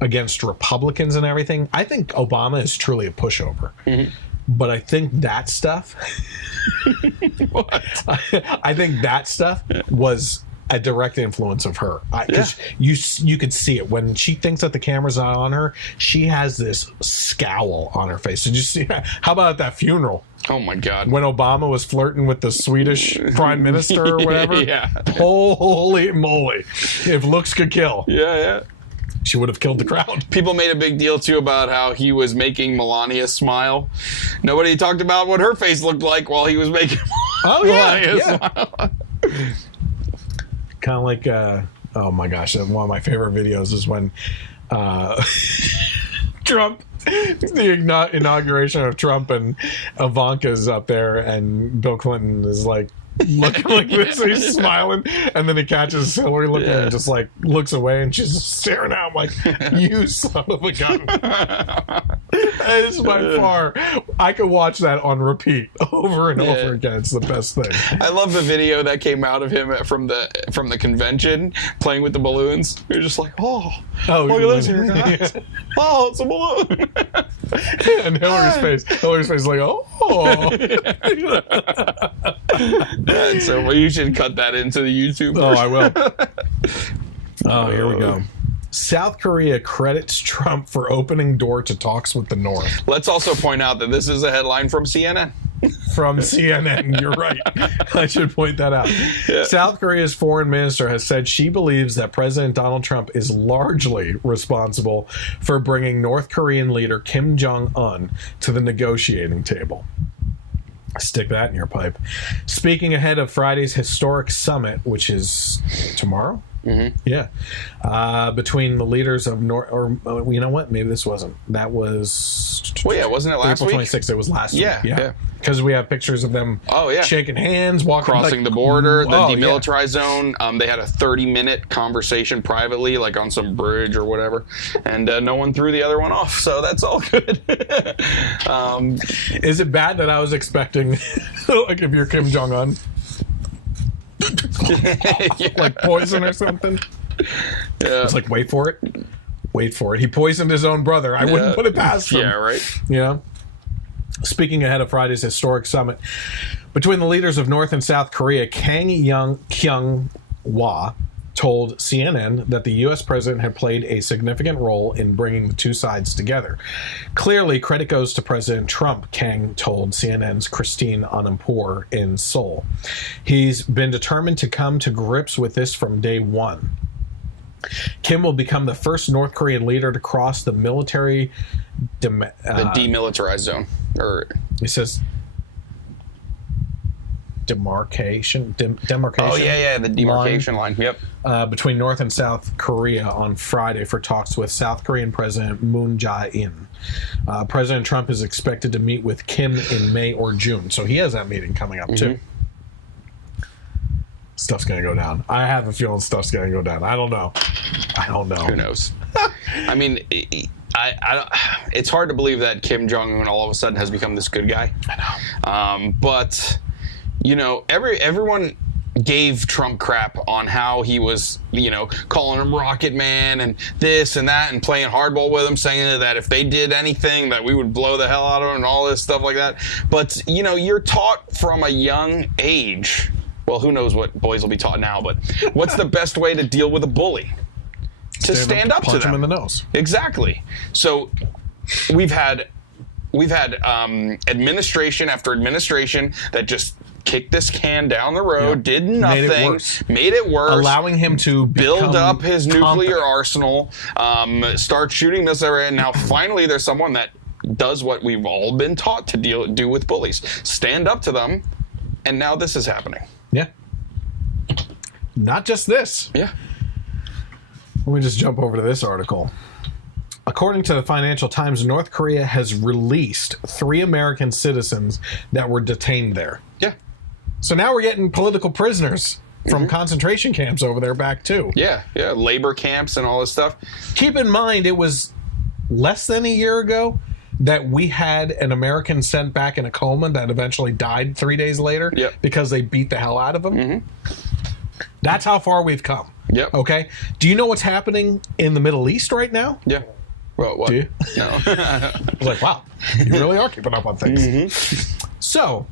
against Republicans and everything, I think Obama is truly a pushover. But I think that stuff What? I think that stuff was a direct influence of her, because you could see it when she thinks that the camera's not on her. She has this scowl on her face. Did you see? How about at that funeral? Oh my God! When Obama was flirting with the Swedish prime minister or whatever. Yeah. Holy moly! If looks could kill, Yeah. she would have killed the crowd. People made a big deal too about how he was making Melania smile. Nobody talked about what her face looked like while he was making Melania smile. Kind of like, oh my gosh, one of my favorite videos is when Trump, the inauguration of Trump, and Ivanka's up there, and Bill Clinton is like looking like this, he's smiling, and then he catches Hillary looking and just like looks away, and she's just staring at him like, you son of a gun. That is by far, I could watch that on repeat over and over again. It's the best thing. I love the video that came out of him from the convention playing with the balloons. You're just like, look at this here, guys. Oh, it's a balloon. And Hillary's face is like, So you should cut that into the YouTube version. I will. Oh, here we go. South Korea credits Trump for opening door to talks with the North. Let's also point out that this is a headline from CNN. From CNN, you're right. I should point that out. Yeah. South Korea's foreign minister has said she believes that President Donald Trump is largely responsible for bringing North Korean leader Kim Jong-un to the negotiating table. Stick that in your pipe. Speaking ahead of Friday's historic summit, which is tomorrow? Mm-hmm. Yeah. Between the leaders of you know what? Maybe this wasn't. That was... Well, yeah, wasn't it last April week? 26th. It was last week. Yeah. Because we have pictures of them shaking hands, walking... Crossing the border, the demilitarized zone. They had a 30-minute conversation privately, like on some bridge or whatever. And no one threw the other one off, so that's all good. Is it bad that I was expecting, like, if you're Kim Jong-un... like poison or something? Yeah. It's like, wait for it. He poisoned his own brother. I wouldn't put it past him. Yeah, right. You know? Speaking ahead of Friday's historic summit between the leaders of North and South Korea, Kang Kyung-hwa told CNN that the U.S. president had played a significant role in bringing the two sides together. Clearly, credit goes to President Trump, Kang told CNN's Christine Anandpour in Seoul. He's been determined to come to grips with this from day one. Kim will become the first North Korean leader to cross the military... the demilitarized zone. He says... demarcation. Oh, yeah, the demarcation line. Yep. Between North and South Korea on Friday for talks with South Korean President Moon Jae-in. President Trump is expected to meet with Kim in May or June, so he has that meeting coming up too. Stuff's gonna go down. I have a feeling stuff's gonna go down. I don't know. Who knows? I mean, it's hard to believe that Kim Jong-un all of a sudden has become this good guy. I know. But you know, everyone gave Trump crap on how he was, calling him Rocket Man and this and that and playing hardball with him, saying that if they did anything that we would blow the hell out of them and all this stuff like that. But, you're taught from a young age. Well, who knows what boys will be taught now, but what's the best way to deal with a bully? To stand up to them. Punch him in the nose. Exactly. So we've had administration after administration that just kicked this can down the road, did nothing, made it worse, allowing him to build up his nuclear arsenal, start shooting this area, and now finally there's someone that does what we've all been taught to do with bullies: stand up to them, and now this is happening. Yeah. Not just this. Yeah. Let me just jump over to this article. According to the Financial Times, North Korea has released 3 American citizens that were detained there. Yeah. So now we're getting political prisoners from concentration camps over there back too. Yeah, labor camps and all this stuff. Keep in mind, it was less than a year ago that we had an American sent back in a coma that eventually died 3 days later because they beat the hell out of him. Mm-hmm. That's how far we've come. Yep. Okay? Do you know what's happening in the Middle East right now? Yeah. Well, what? Do you? No. I was like, wow, you really are keeping up on things. Mm-hmm. So,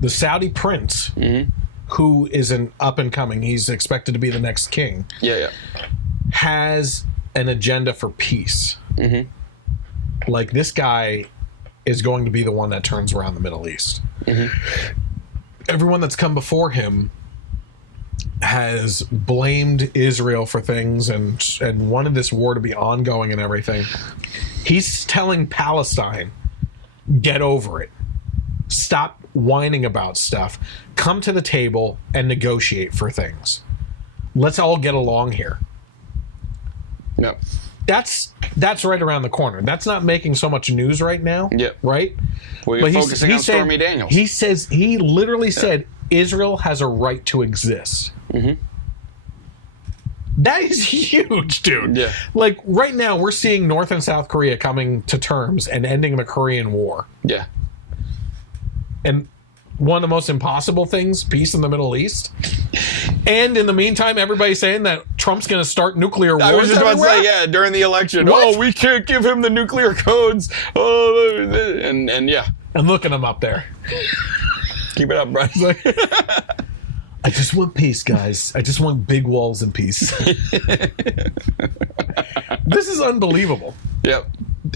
the Saudi prince, who is an up-and-coming, he's expected to be the next king, has an agenda for peace. Mm-hmm. Like, this guy is going to be the one that turns around the Middle East. Mm-hmm. Everyone that's come before him has blamed Israel for things and wanted this war to be ongoing and everything. He's telling Palestine, get over it. Stop whining about stuff. Come to the table and negotiate for things. Let's all get along here. Yep. That's right around the corner. That's not making so much news right now. Yep. Right? Well, you're focusing on Stormy Daniels. He literally said Israel has a right to exist. Mm-hmm. That is huge, dude. Yeah. Like, right now, we're seeing North and South Korea coming to terms and ending the Korean War. Yeah. And one of the most impossible things, peace in the Middle East. And in the meantime, everybody's saying that Trump's going to start nuclear wars. I was just about to say, during the election. What? Oh, we can't give him the nuclear codes. Oh, and yeah. And look at him up there. Keep it up, bro. I just want peace, guys. I just want big walls and peace. This is unbelievable. Yep.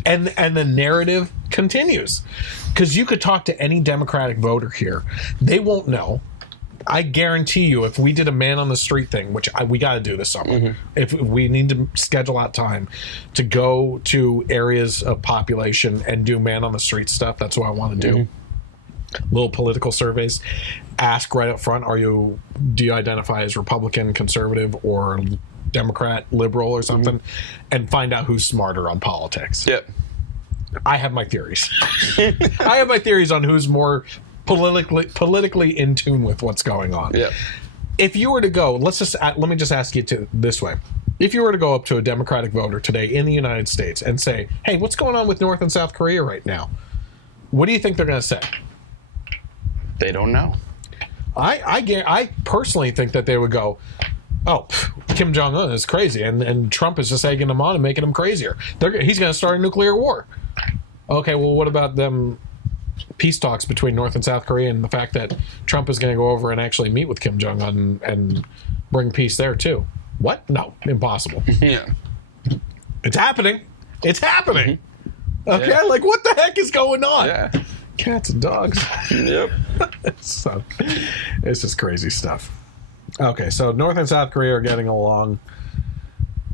And the narrative continues. Because you could talk to any Democratic voter here. They won't know. I guarantee you, if we did a man on the street thing, which we got to do this summer, if we need to schedule out time to go to areas of population and do man on the street stuff, that's what I want to do. Little political surveys. Ask right up front, do you identify as Republican, conservative, or Democrat, liberal, or something? And find out who's smarter on politics. Yep. I have my theories. I have my theories on who's more politically in tune with what's going on. Yep. If you were to go, let me just ask you this way. If you were to go up to a Democratic voter today in the United States and say, hey, what's going on with North and South Korea right now? What do you think they're going to say? They don't know. I personally think that they would go, oh, Kim Jong-un is crazy, and Trump is just egging him on and making him crazier. He's going to start a nuclear war. Okay, well, what about them peace talks between North and South Korea and the fact that Trump is going to go over and actually meet with Kim Jong-un and bring peace there, too? What? No, impossible. Yeah. It's happening. It's happening. Okay, like, what the heck is going on? Yeah. Cats and dogs. Yep. So, it's just crazy stuff. Okay, so North and South Korea are getting along.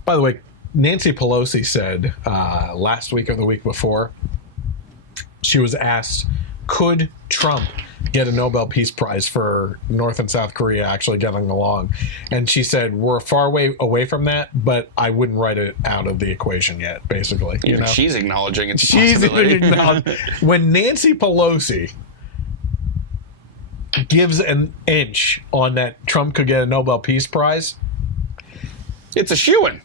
By the way, Nancy Pelosi said last week or the week before, she was asked, could Trump get a Nobel Peace Prize for North and South Korea actually getting along? And she said, we're far away from that, but I wouldn't write it out of the equation yet, basically. Even she's acknowledging it's a possibility. When Nancy Pelosi gives an inch on that Trump could get a Nobel Peace Prize, it's a shoo-in.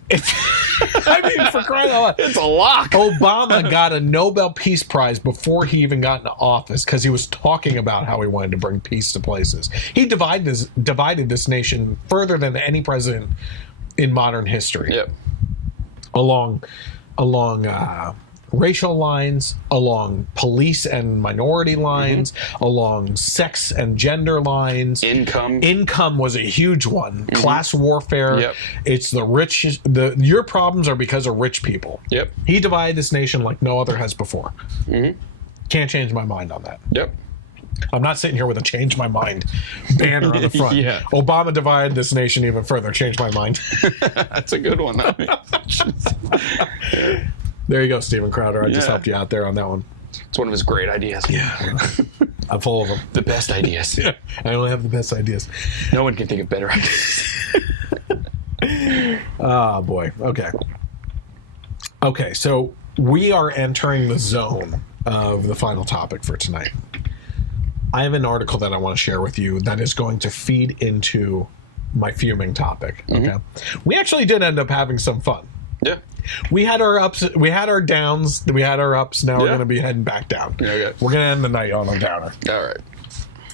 I mean, for crying out loud. It's a lock. Obama got a Nobel Peace Prize before he even got into office because he was talking about how he wanted to bring peace to places. He divided this nation further than any president in modern history. Yep. Along racial lines, along police and minority lines, along sex and gender lines. Income was a huge one. Class warfare. Yep. It's the rich. Your problems are because of rich people. Yep. He divided this nation like no other has before. Can't change my mind on that. Yep. I'm not sitting here with a change my mind banner on the front. Yeah. Obama divided this nation even further. Change my mind. That's a good one. There you go, Steven Crowder. I just helped you out there on that one. It's one of his great ideas. Yeah. I'm full of them. The best ideas. Yeah. I only have the best ideas. No one can think of better ideas. Oh, boy. Okay. Okay, so we are entering the zone of the final topic for tonight. I have an article that I want to share with you that is going to feed into my fuming topic. Okay. We actually did end up having some fun. Yeah. We had our ups, we had our downs, we had our ups. Now we're going to be heading back down. Okay. We're going to end the night on a downer. All right.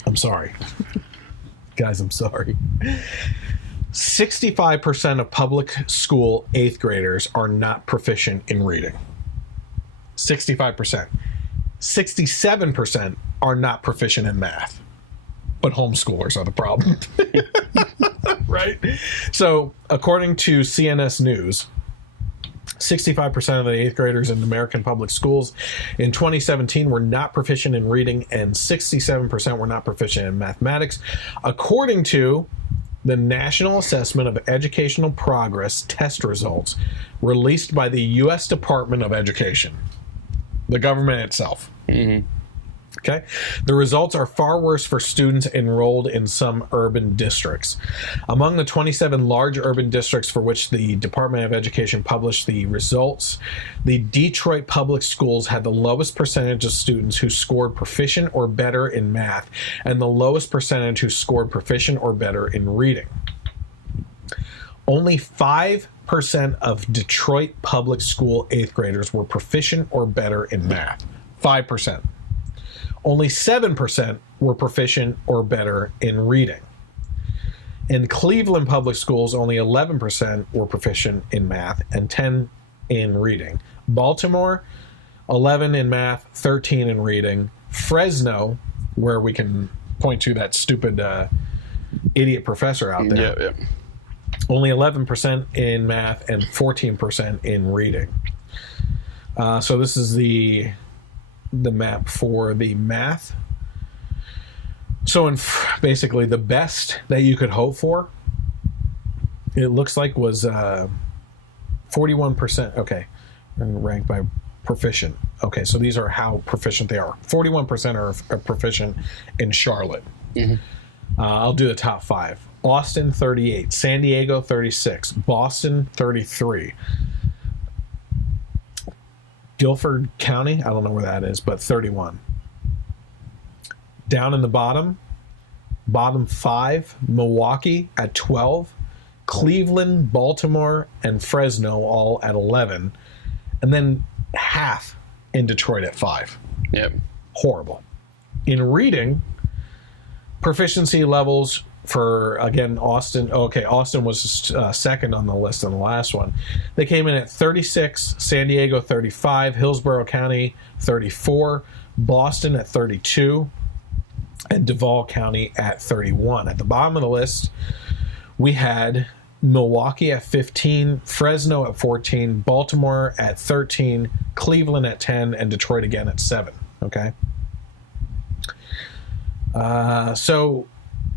I'm sorry. Guys, I'm sorry. 65% of public school 8th graders are not proficient in reading. 65%. 67% are not proficient in math. But homeschoolers are the problem. Right? So, according to CNS News, 65% of the 8th graders in American public schools in 2017 were not proficient in reading, and 67% were not proficient in mathematics, according to the National Assessment of Educational Progress test results released by the U.S. Department of Education, the government itself. Okay. The results are far worse for students enrolled in some urban districts. Among the 27 large urban districts for which the Department of Education published the results, the Detroit Public Schools had the lowest percentage of students who scored proficient or better in math, and the lowest percentage who scored proficient or better in reading. Only 5% of Detroit Public School 8th graders were proficient or better in math. 5%. Only 7% were proficient or better in reading. In Cleveland Public Schools, only 11% were proficient in math and 10 in reading. Baltimore, 11 in math, 13 in reading. Fresno, where we can point to that stupid idiot professor out there, only 11% in math and 14% in reading. So this is the map for the math. So in basically the best that you could hope for, it looks like was 41%. Okay, and ranked by proficient. Okay, so these are how proficient they are. 41% are proficient in Charlotte. I'll do the top 5. Austin, 38. San Diego, 36. Boston, 33. Guilford County, I don't know where that is, but 31. Down in the bottom 5, Milwaukee at 12, Cleveland, Baltimore, and Fresno all at 11, and then half in Detroit at 5. Yep. Horrible. In reading, proficiency levels for, again, Austin. Okay, Austin was second on the list on the last one. They came in at 36, San Diego 35, Hillsborough County 34, Boston at 32, and Duval County at 31. At the bottom of the list, we had Milwaukee at 15, Fresno at 14, Baltimore at 13, Cleveland at 10, and Detroit again at 7. Okay? So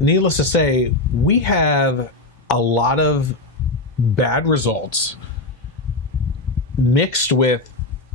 needless to say, we have a lot of bad results mixed with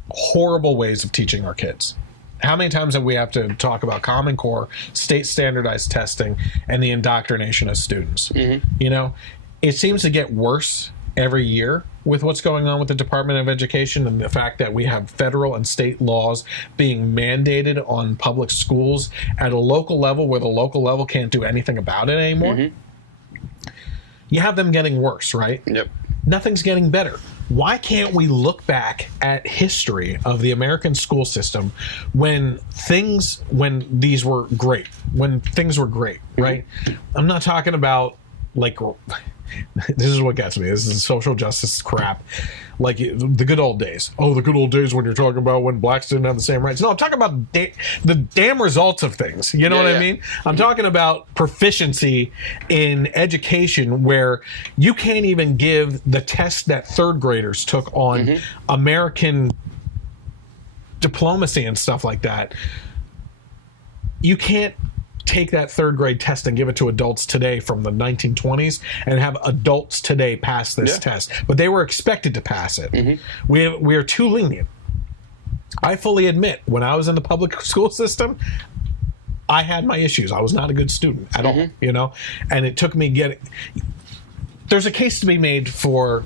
horrible ways of teaching our kids. How many times have we have to talk about Common Core, state standardized testing, and the indoctrination of students? You know, it seems to get worse every year with what's going on with the Department of Education and the fact that we have federal and state laws being mandated on public schools at a local level where the local level can't do anything about it anymore. You have them getting worse, right? Yep. Nothing's getting better. Why can't we look back at history of the American school system when things were great, right? I'm not talking about like, this is what gets me. This is social justice crap. Like the good old days. Oh, the good old days when you're talking about when blacks didn't have the same rights. No, I'm talking about the damn results of things. You know what I mean? I'm talking about proficiency in education where you can't even give the test that third graders took on American diplomacy and stuff like that. You can't take that third grade test and give it to adults today from the 1920s and have adults today pass this test. But they were expected to pass it. We are too lenient. I fully admit, when I was in the public school system, I had my issues. I was not a good student at all, you know? And it took me there's a case to be made for,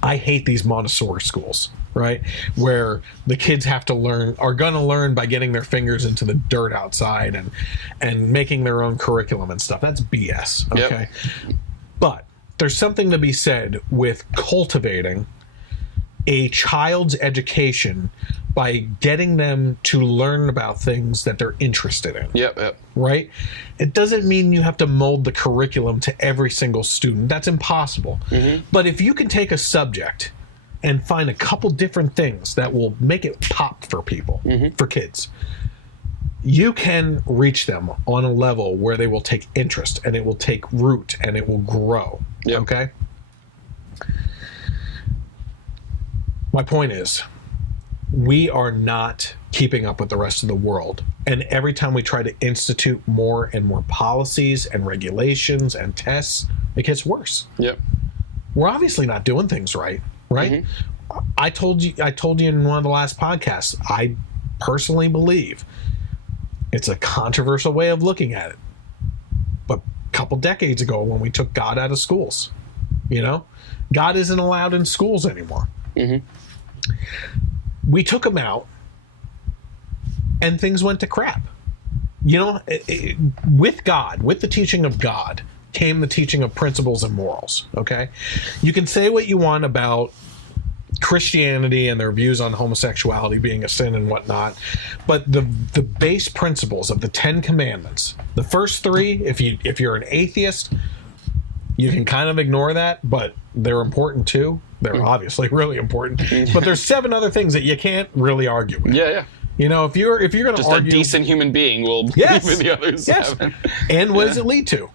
I hate these Montessori schools, right? Where the kids are going to learn by getting their fingers into the dirt outside and making their own curriculum and stuff. That's BS, okay? Yep. But there's something to be said with cultivating a child's education by getting them to learn about things that they're interested in. Yep. Right? It doesn't mean you have to mold the curriculum to every single student. That's impossible. But if you can take a subject and find a couple different things that will make it pop for people, for kids, you can reach them on a level where they will take interest and it will take root and it will grow. Yep. Okay? My point is, we are not keeping up with the rest of the world. And every time we try to institute more and more policies and regulations and tests, it gets worse. Yep. We're obviously not doing things right? I told you in one of the last podcasts, I personally believe it's a controversial way of looking at it. But a couple decades ago, when we took God out of schools, you know, God isn't allowed in schools anymore. We took him out and things went to crap. You know, with God, with the teaching of God, came the teaching of principles and morals, okay? You can say what you want about Christianity and their views on homosexuality being a sin and whatnot, but the base principles of the 10 Commandments, the first 3, if you're an atheist, you can kind of ignore that, but they're important too. They're obviously really important. But there's 7 other things that you can't really argue with. Yeah. You know, if you're going to argue, just a decent human being will believe in the others. Yes. And what does it lead to?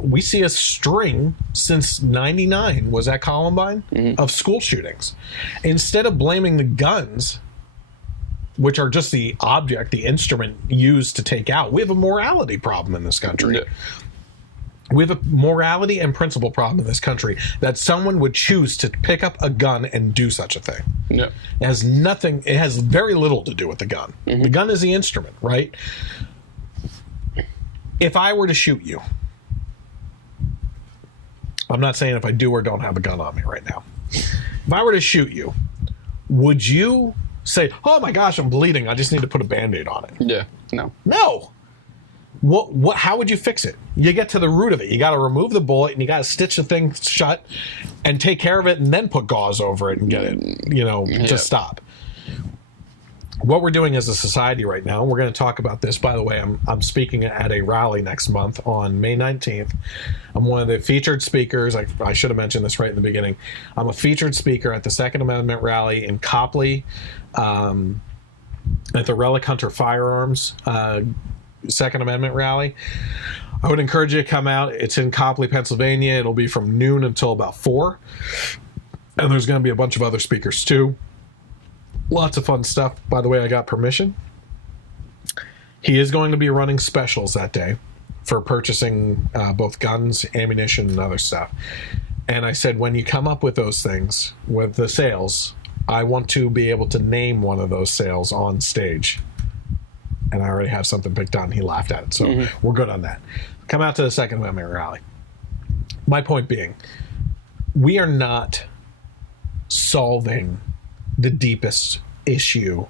We see a string since '99 was at Columbine of school shootings. Instead of blaming the guns, which are just the object, the instrument used to take out, we have a morality problem in this country. Yeah. We have a morality and principle problem in this country that someone would choose to pick up a gun and do such a thing. Yeah. It has very little to do with the gun. The gun is the instrument, right? If I were to shoot you, I'm not saying if I do or don't have a gun on me right now. If I were to shoot you, would you say, oh my gosh, I'm bleeding, I just need to put a Band-Aid on it? Yeah. No. How would you fix it? You get to the root of it. You got to remove the bullet and you got to stitch the thing shut and take care of it and then put gauze over it and get it, to stop. What we're doing as a society right now, we're going to talk about this. By the way, I'm speaking at a rally next month on May 19th. I'm one of the featured speakers. I should have mentioned this right in the beginning. I'm a featured speaker at the Second Amendment rally in Copley, at the Relic Hunter Firearms Second Amendment rally. I would encourage you to come out. It's in Copley, Pennsylvania. It'll be from noon until about 4. And there's going to be a bunch of other speakers too. Lots of fun stuff. By the way, I got permission. He is going to be running specials that day for purchasing both guns, ammunition, and other stuff. And I said, when you come up with those things, with the sales, I want to be able to name one of those sales on stage. And I already have something picked on. He laughed at it. So we're good on that. Come out to the Second Amendment rally. My point being, we are not solving the deepest issue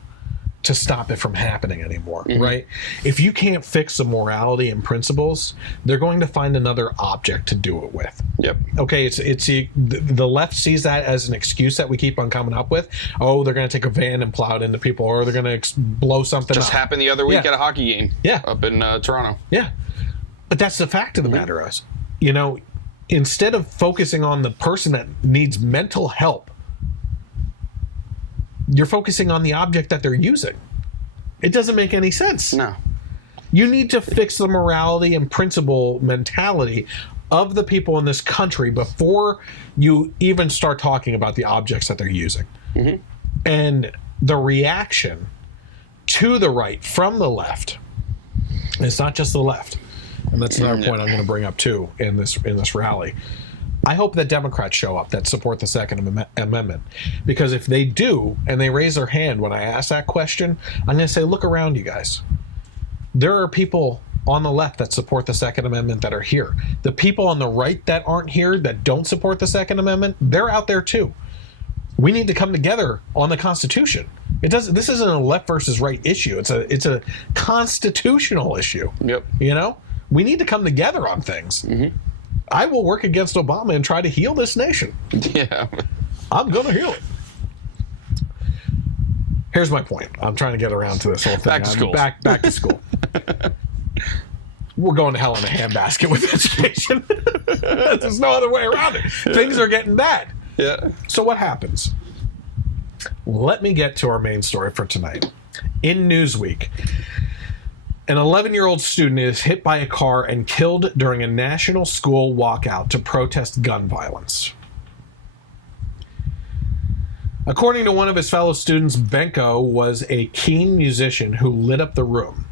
to stop it from happening anymore, right? If you can't fix the morality and principles, they're going to find another object to do it with. Yep. Okay, the left sees that as an excuse that we keep on coming up with. Oh, they're going to take a van and plow it into people, or they're going to blow something Just up. happened the other week at a hockey game. Yeah. Up in Toronto. Yeah. But that's the fact of the matter is, you know, instead of focusing on the person that needs mental help, you're focusing on the object that they're using. It doesn't make any sense. No. You need to fix the morality and principle mentality of the people in this country before you even start talking about the objects that they're using. And the reaction to the right from the left, it's not just the left. And that's another point I'm going to bring up too in this rally. I hope that Democrats show up that support the Second Amendment, because if they do and they raise their hand when I ask that question, I'm going to say, look around, you guys. There are people on the left that support the Second Amendment that are here. The people on the right that aren't here, that don't support the Second Amendment, they're out there too. We need to come together on the Constitution. This isn't a left versus right issue. It's a constitutional issue. Yep. You know, we need to come together on things. I will work against Obama and try to heal this nation. Yeah. I'm going to heal it. Here's my point. I'm trying to get around to this whole thing. Back to school. Back to school. We're going to hell in a handbasket with education. There's no other way around it. Things are getting bad. Yeah. So what happens? Let me get to our main story for tonight. In Newsweek, an 11-year-old student is hit by a car and killed during a national school walkout to protest gun violence. According to one of his fellow students, Benko was a keen musician who lit up the room.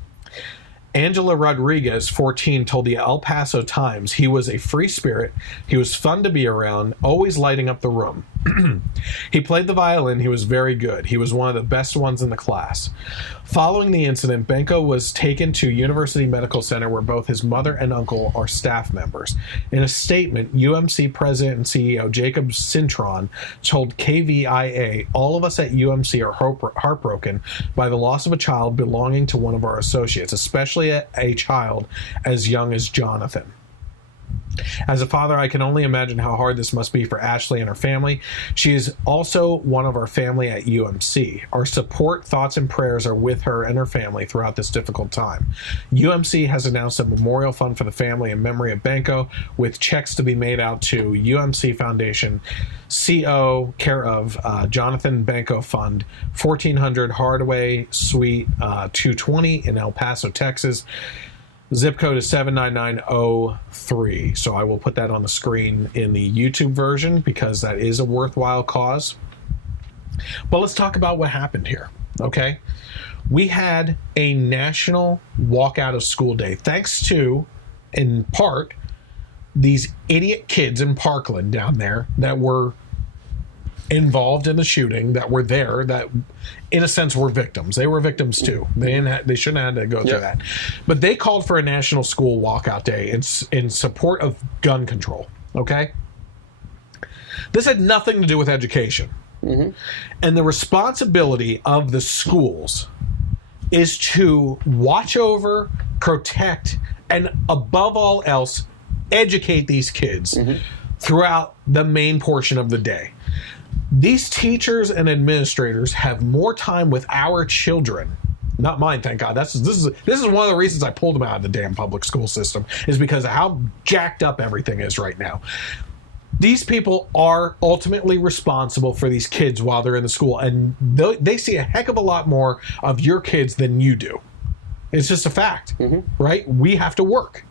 Angela Rodriguez, 14, told the El Paso Times he was a free spirit, he was fun to be around, always lighting up the room. He played the violin, he was very good. He was one of the best ones in the class. Following the incident, Benko was taken to University Medical Center where both his mother and uncle are staff members. In a statement, UMC President and CEO Jacob Cintron told KVIA, "All of us at UMC are heartbroken by the loss of a child belonging to one of our associates, especially a child as young as Jonathan. As a father, I can only imagine how hard this must be for Ashley and her family. She is also one of our family at UMC. Our support, thoughts, and prayers are with her and her family throughout this difficult time. UMC has announced a memorial fund for the family in memory of Benko, with checks to be made out to UMC Foundation, CO, care of Jonathan Benko Fund, 1400 Hardaway Suite 220 in El Paso, Texas. Zip code is 79903. So I will put that on the screen in the YouTube version because that is a worthwhile cause. But let's talk about what happened here, okay? We had a national walkout of school day thanks to, in part, these idiot kids in Parkland down there that were involved in the shooting, that were there, that in a sense were victims. They were victims too. They shouldn't have had to go through that. But they called for a national school walkout day in support of gun control. Okay? This had nothing to do with education. And the responsibility of the schools is to watch over, protect, and above all else, educate these kids throughout the main portion of the day. These teachers and administrators have more time with our children. Not mine, thank God. This is one of the reasons I pulled them out of the damn public school system, is because of how jacked up everything is right now. These people are ultimately responsible for these kids while they're in the school, and they see a heck of a lot more of your kids than you do. It's just a fact, right? We have to work.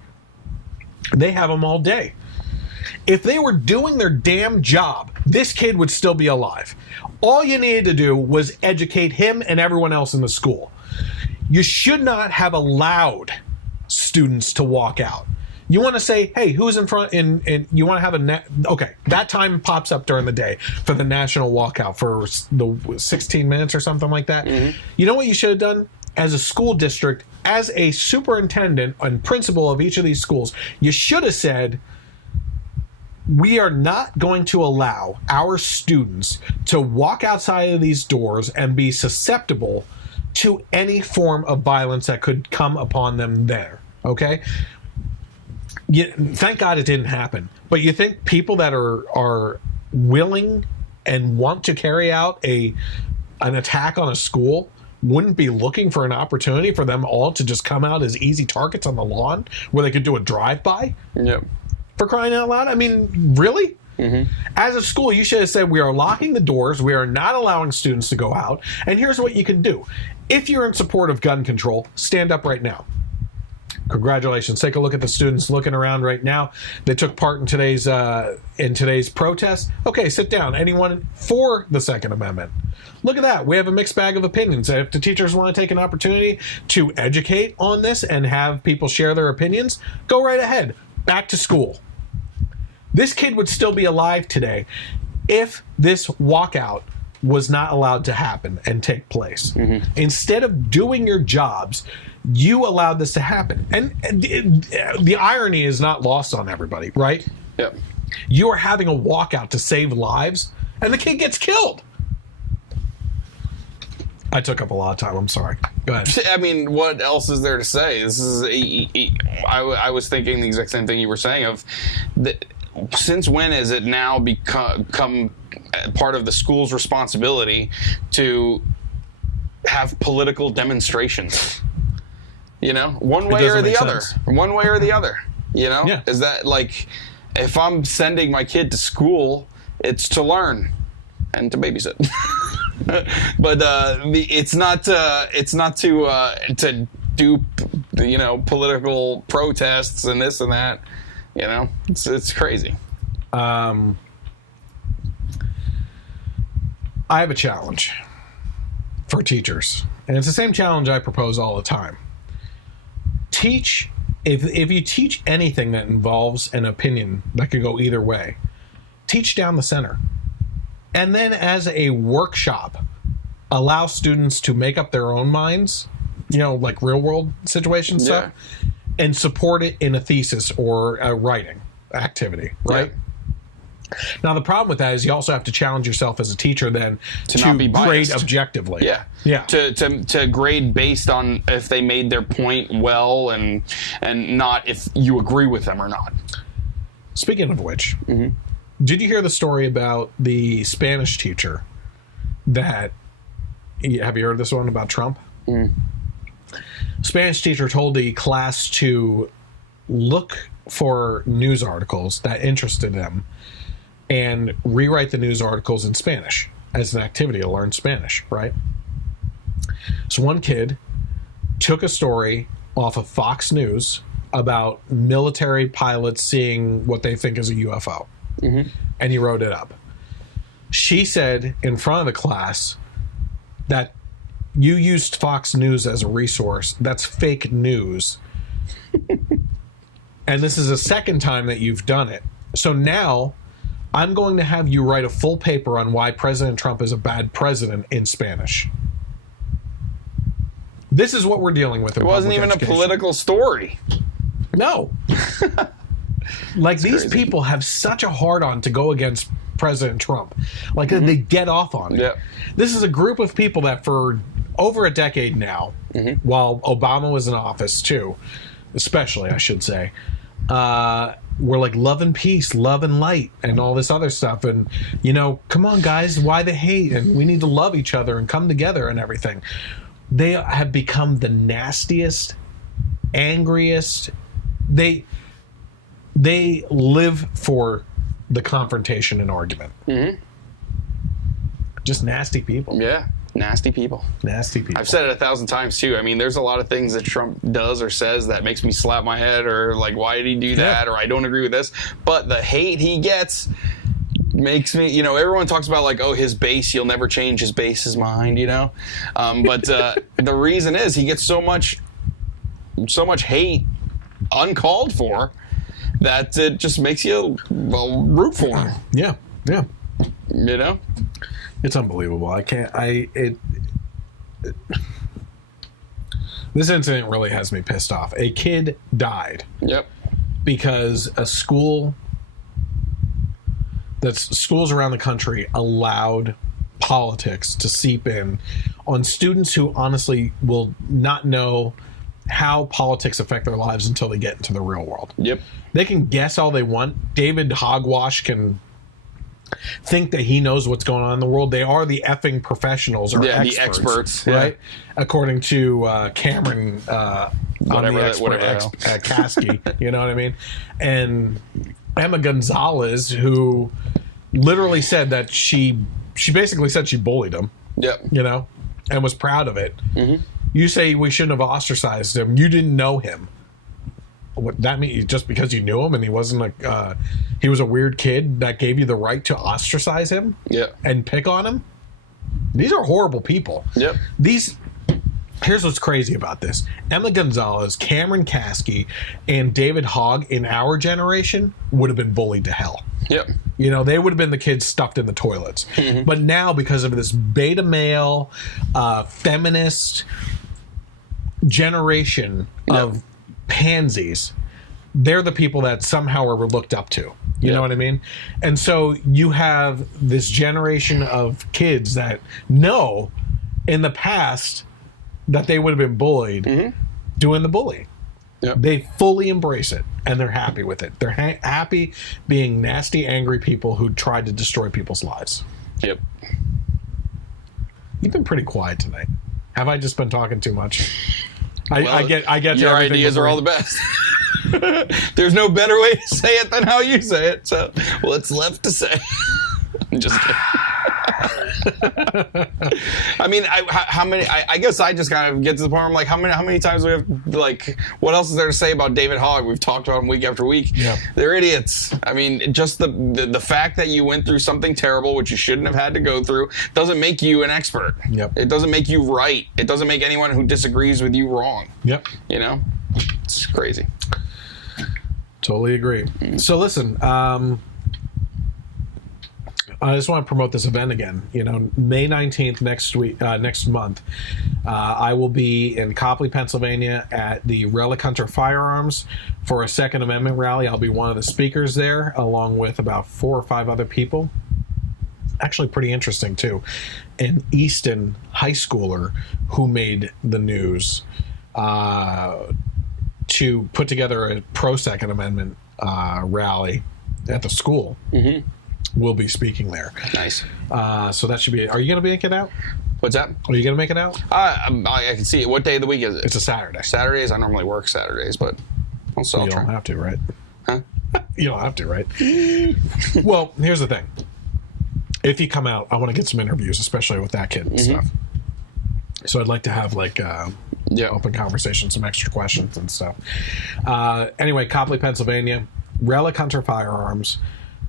They have them all day. If they were doing their damn job, this kid would still be alive. All you needed to do was educate him and everyone else in the school. You should not have allowed students to walk out. You want to say, hey, who's in front? And you want to have okay, that time pops up during the day for the national walkout for the 16 minutes or something like that. You know what you should have done? As a school district, as a superintendent and principal of each of these schools, you should have said, we are not going to allow our students to walk outside of these doors and be susceptible to any form of violence that could come upon them there. Okay? Thank God it didn't happen. But you think people that are willing and want to carry out an attack on a school wouldn't be looking for an opportunity for them all to just come out as easy targets on the lawn where they could do a drive-by? Yep. For crying out loud? I mean, really? Mm-hmm. As a school, you should have said, we are locking the doors, we are not allowing students to go out, and here's what you can do. If you're in support of gun control, stand up right now. Congratulations. Take a look at the students looking around right now. They took part in today's protest. Okay, sit down. Anyone for the Second Amendment? Look at that. We have a mixed bag of opinions. If the teachers want to take an opportunity to educate on this and have people share their opinions, go right ahead. Back to school. This kid would still be alive today if this walkout was not allowed to happen and take place. Mm-hmm. Instead of doing your jobs, you allowed this to happen. And the irony is not lost on everybody, right? Yep. You are having a walkout to save lives, and the kid gets killed. I took up a lot of time. I'm sorry. Go ahead. I mean, what else is there to say? This is I was thinking the exact same thing you were saying of since when has it now become part of the school's responsibility to have political demonstrations? You know, one way or the other. One way or the other. You know? Yeah. Is that like, if I'm sending my kid to school, it's to learn and to babysit. But it's not to do, you know, political protests and this and that. You know, it's crazy. I have a challenge for teachers, and it's the same challenge I propose all the time. Teach, if you teach anything that involves an opinion that could go either way, teach down the center. And then as a workshop, allow students to make up their own minds, you know, like real world situation stuff, and support it in a thesis or a writing activity, right? Yeah. Now, the problem with that is you also have to challenge yourself as a teacher then to not be biased. Grade objectively. Yeah. Yeah. To grade based on if they made their point well and not if you agree with them or not. Speaking of which, did you hear the story about the Spanish teacher that, have you heard this one about Trump? Spanish teacher told the class to look for news articles that interested them and rewrite the news articles in Spanish as an activity to learn Spanish, right? So one kid took a story off of Fox News about military pilots seeing what they think is a UFO, and he wrote it up. She said in front of the class that you used Fox News as a resource. That's fake news. And this is the second time that you've done it. So now I'm going to have you write a full paper on why President Trump is a bad president in Spanish. This is what we're dealing with. It wasn't even a political story. No. Like, these people have such a hard-on to go against President Trump. Like, they get off on it. Yep. This is a group of people that for over a decade now, while Obama was in office too, especially, I should say, we're like love and peace, love and light, and all this other stuff. And, you know, come on, guys, why the hate? And we need to love each other and come together and everything. They have become the nastiest, angriest. They live for the confrontation and argument. Just nasty people. Yeah. Nasty people. Nasty people. I've said it 1,000 times too. I mean, there's a lot of things that Trump does or says that makes me slap my head or like, why did he do that? Or I don't agree with this. But the hate he gets makes me, you know, everyone talks about like, oh, his base, you'll never change his base's mind, you know? But the reason is he gets so much hate uncalled for that it just makes you root for him. Yeah. Yeah. You know? It's unbelievable. This incident really has me pissed off. A kid died. Yep. Because schools around the country allowed politics to seep in on students who honestly will not know how politics affect their lives until they get into the real world. Yep. They can guess all they want. David Hogwash can think that he knows what's going on in the world. They are the effing professionals or the experts, right? According to Cameron whatever Kasky, you know what I mean? And Emma Gonzalez, who literally said that she basically said she bullied him. Yep. You know, and was proud of it. Mm-hmm. You say we shouldn't have ostracized him. You didn't know him. What that means, just because you knew him and he wasn't he was a weird kid, that gave you the right to ostracize him and pick on him? These are horrible people. Yep. Here's what's crazy about this. Emma Gonzalez, Cameron Kasky, and David Hogg in our generation would have been bullied to hell. Yep. You know, they would have been the kids stuffed in the toilets. Mm-hmm. But now, because of this beta male, feminist generation of pansies, they're the people that somehow are looked up to. You know what I mean? And so you have this generation of kids that know in the past that they would have been bullied doing the bullying. Yep. They fully embrace it, and they're happy with it. They're happy being nasty, angry people who tried to destroy people's lives. Yep. You've been pretty quiet tonight. Have I just been talking too much? I get your ideas are all the best. There's no better way to say it than how you say it. So what's left to say? I'm just kidding. I mean, how many? I guess I just kind of get to the point where I'm like, how many times we have, like, what else is there to say about David Hogg? We've talked about him week after week. Yeah. They're idiots. I mean, just the fact that you went through something terrible, which you shouldn't have had to go through, doesn't make you an expert. Yep. It doesn't make you right. It doesn't make anyone who disagrees with you wrong. Yep. You know? It's crazy. Totally agree. So listen, I just want to promote this event again. You know, May 19th next month, I will be in Copley, Pennsylvania at the Relic Hunter Firearms for a Second Amendment rally. I'll be one of the speakers there, along with about 4 or 5 other people. Actually pretty interesting, too. An Easton high schooler who made the news to put together a pro-Second Amendment rally at the school. Mm-hmm. Will be speaking there. Nice. So that should be it. Are you going to make it out? What's that? Are you going to make it out? I can see it. What day of the week is it? It's a Saturday. Saturdays? I normally work Saturdays, but I'll You don't have to, right? Huh? You don't have to, right? Well, here's the thing. If you come out, I want to get some interviews, especially with that kid and stuff. So I'd like to have open conversation, some extra questions and stuff. Anyway, Copley, Pennsylvania, Relic Hunter Firearms.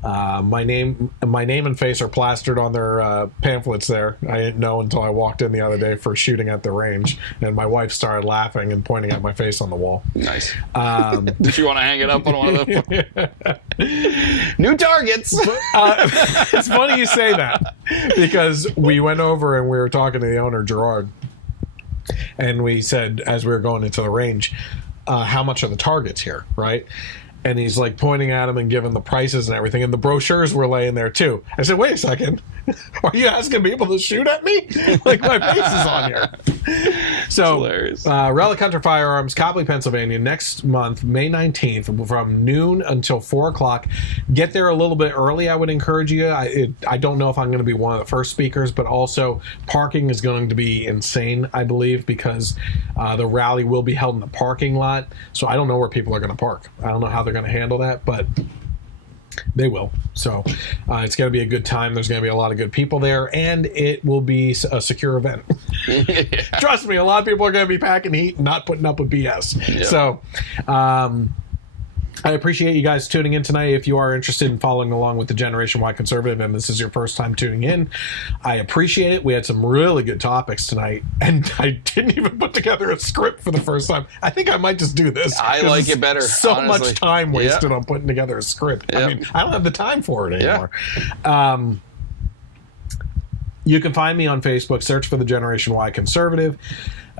My name and face are plastered on their pamphlets there. I didn't know until I walked in the other day for shooting at the range, and my wife started laughing and pointing at my face on the wall. Nice. Did you want to hang it up on one of them? New targets. It's funny you say that, because we went over and we were talking to the owner, Gerard, and we said, as we were going into the range, how much are the targets here, right? And he's like pointing at them and giving the prices and everything. And the brochures were laying there too. I said, wait a second. Are you asking people to shoot at me? Like, my face is on here. So, Relic Hunter Firearms, Copley, Pennsylvania, next month, May 19th, from noon until 4 o'clock. Get there a little bit early, I would encourage you. I don't know if I'm going to be one of the first speakers, but also parking is going to be insane, I believe, because the rally will be held in the parking lot. So I don't know where people are going to park. I don't know how they're going to handle that, but they will. So it's going to be a good time. There's going to be a lot of good people there, and it will be a secure event. Trust me, a lot of people are going to be packing heat and not putting up with BS. Yep. So I appreciate you guys tuning in tonight. If you are interested in following along with the Generation Y Conservative and this is your first time tuning in, I appreciate it. We had some really good topics tonight, and I didn't even put together a script for the first time. I think I might just do this. I like it better. So honestly. Much time wasted on putting together a script. I mean, I don't have the time for it anymore. You can find me on Facebook. Search for the Generation Y Conservative.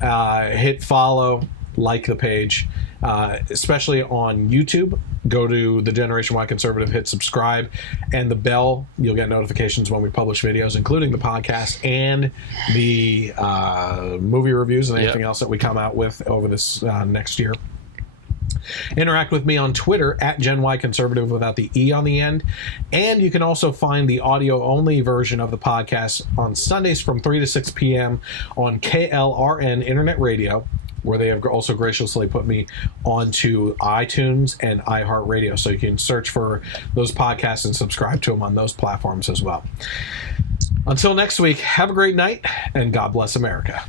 Hit follow, like the page. especially on YouTube. Go to the Generation Y Conservative, hit subscribe, and the bell. You'll get notifications when we publish videos, including the podcast and the movie reviews and anything else that we come out with over this next year. Interact with me on Twitter at Gen Y Conservative without the E on the end. And you can also find the audio-only version of the podcast on Sundays from 3 to 6 p.m. on KLRN Internet Radio, where they have also graciously put me onto iTunes and iHeartRadio. So you can search for those podcasts and subscribe to them on those platforms as well. Until next week, have a great night, and God bless America.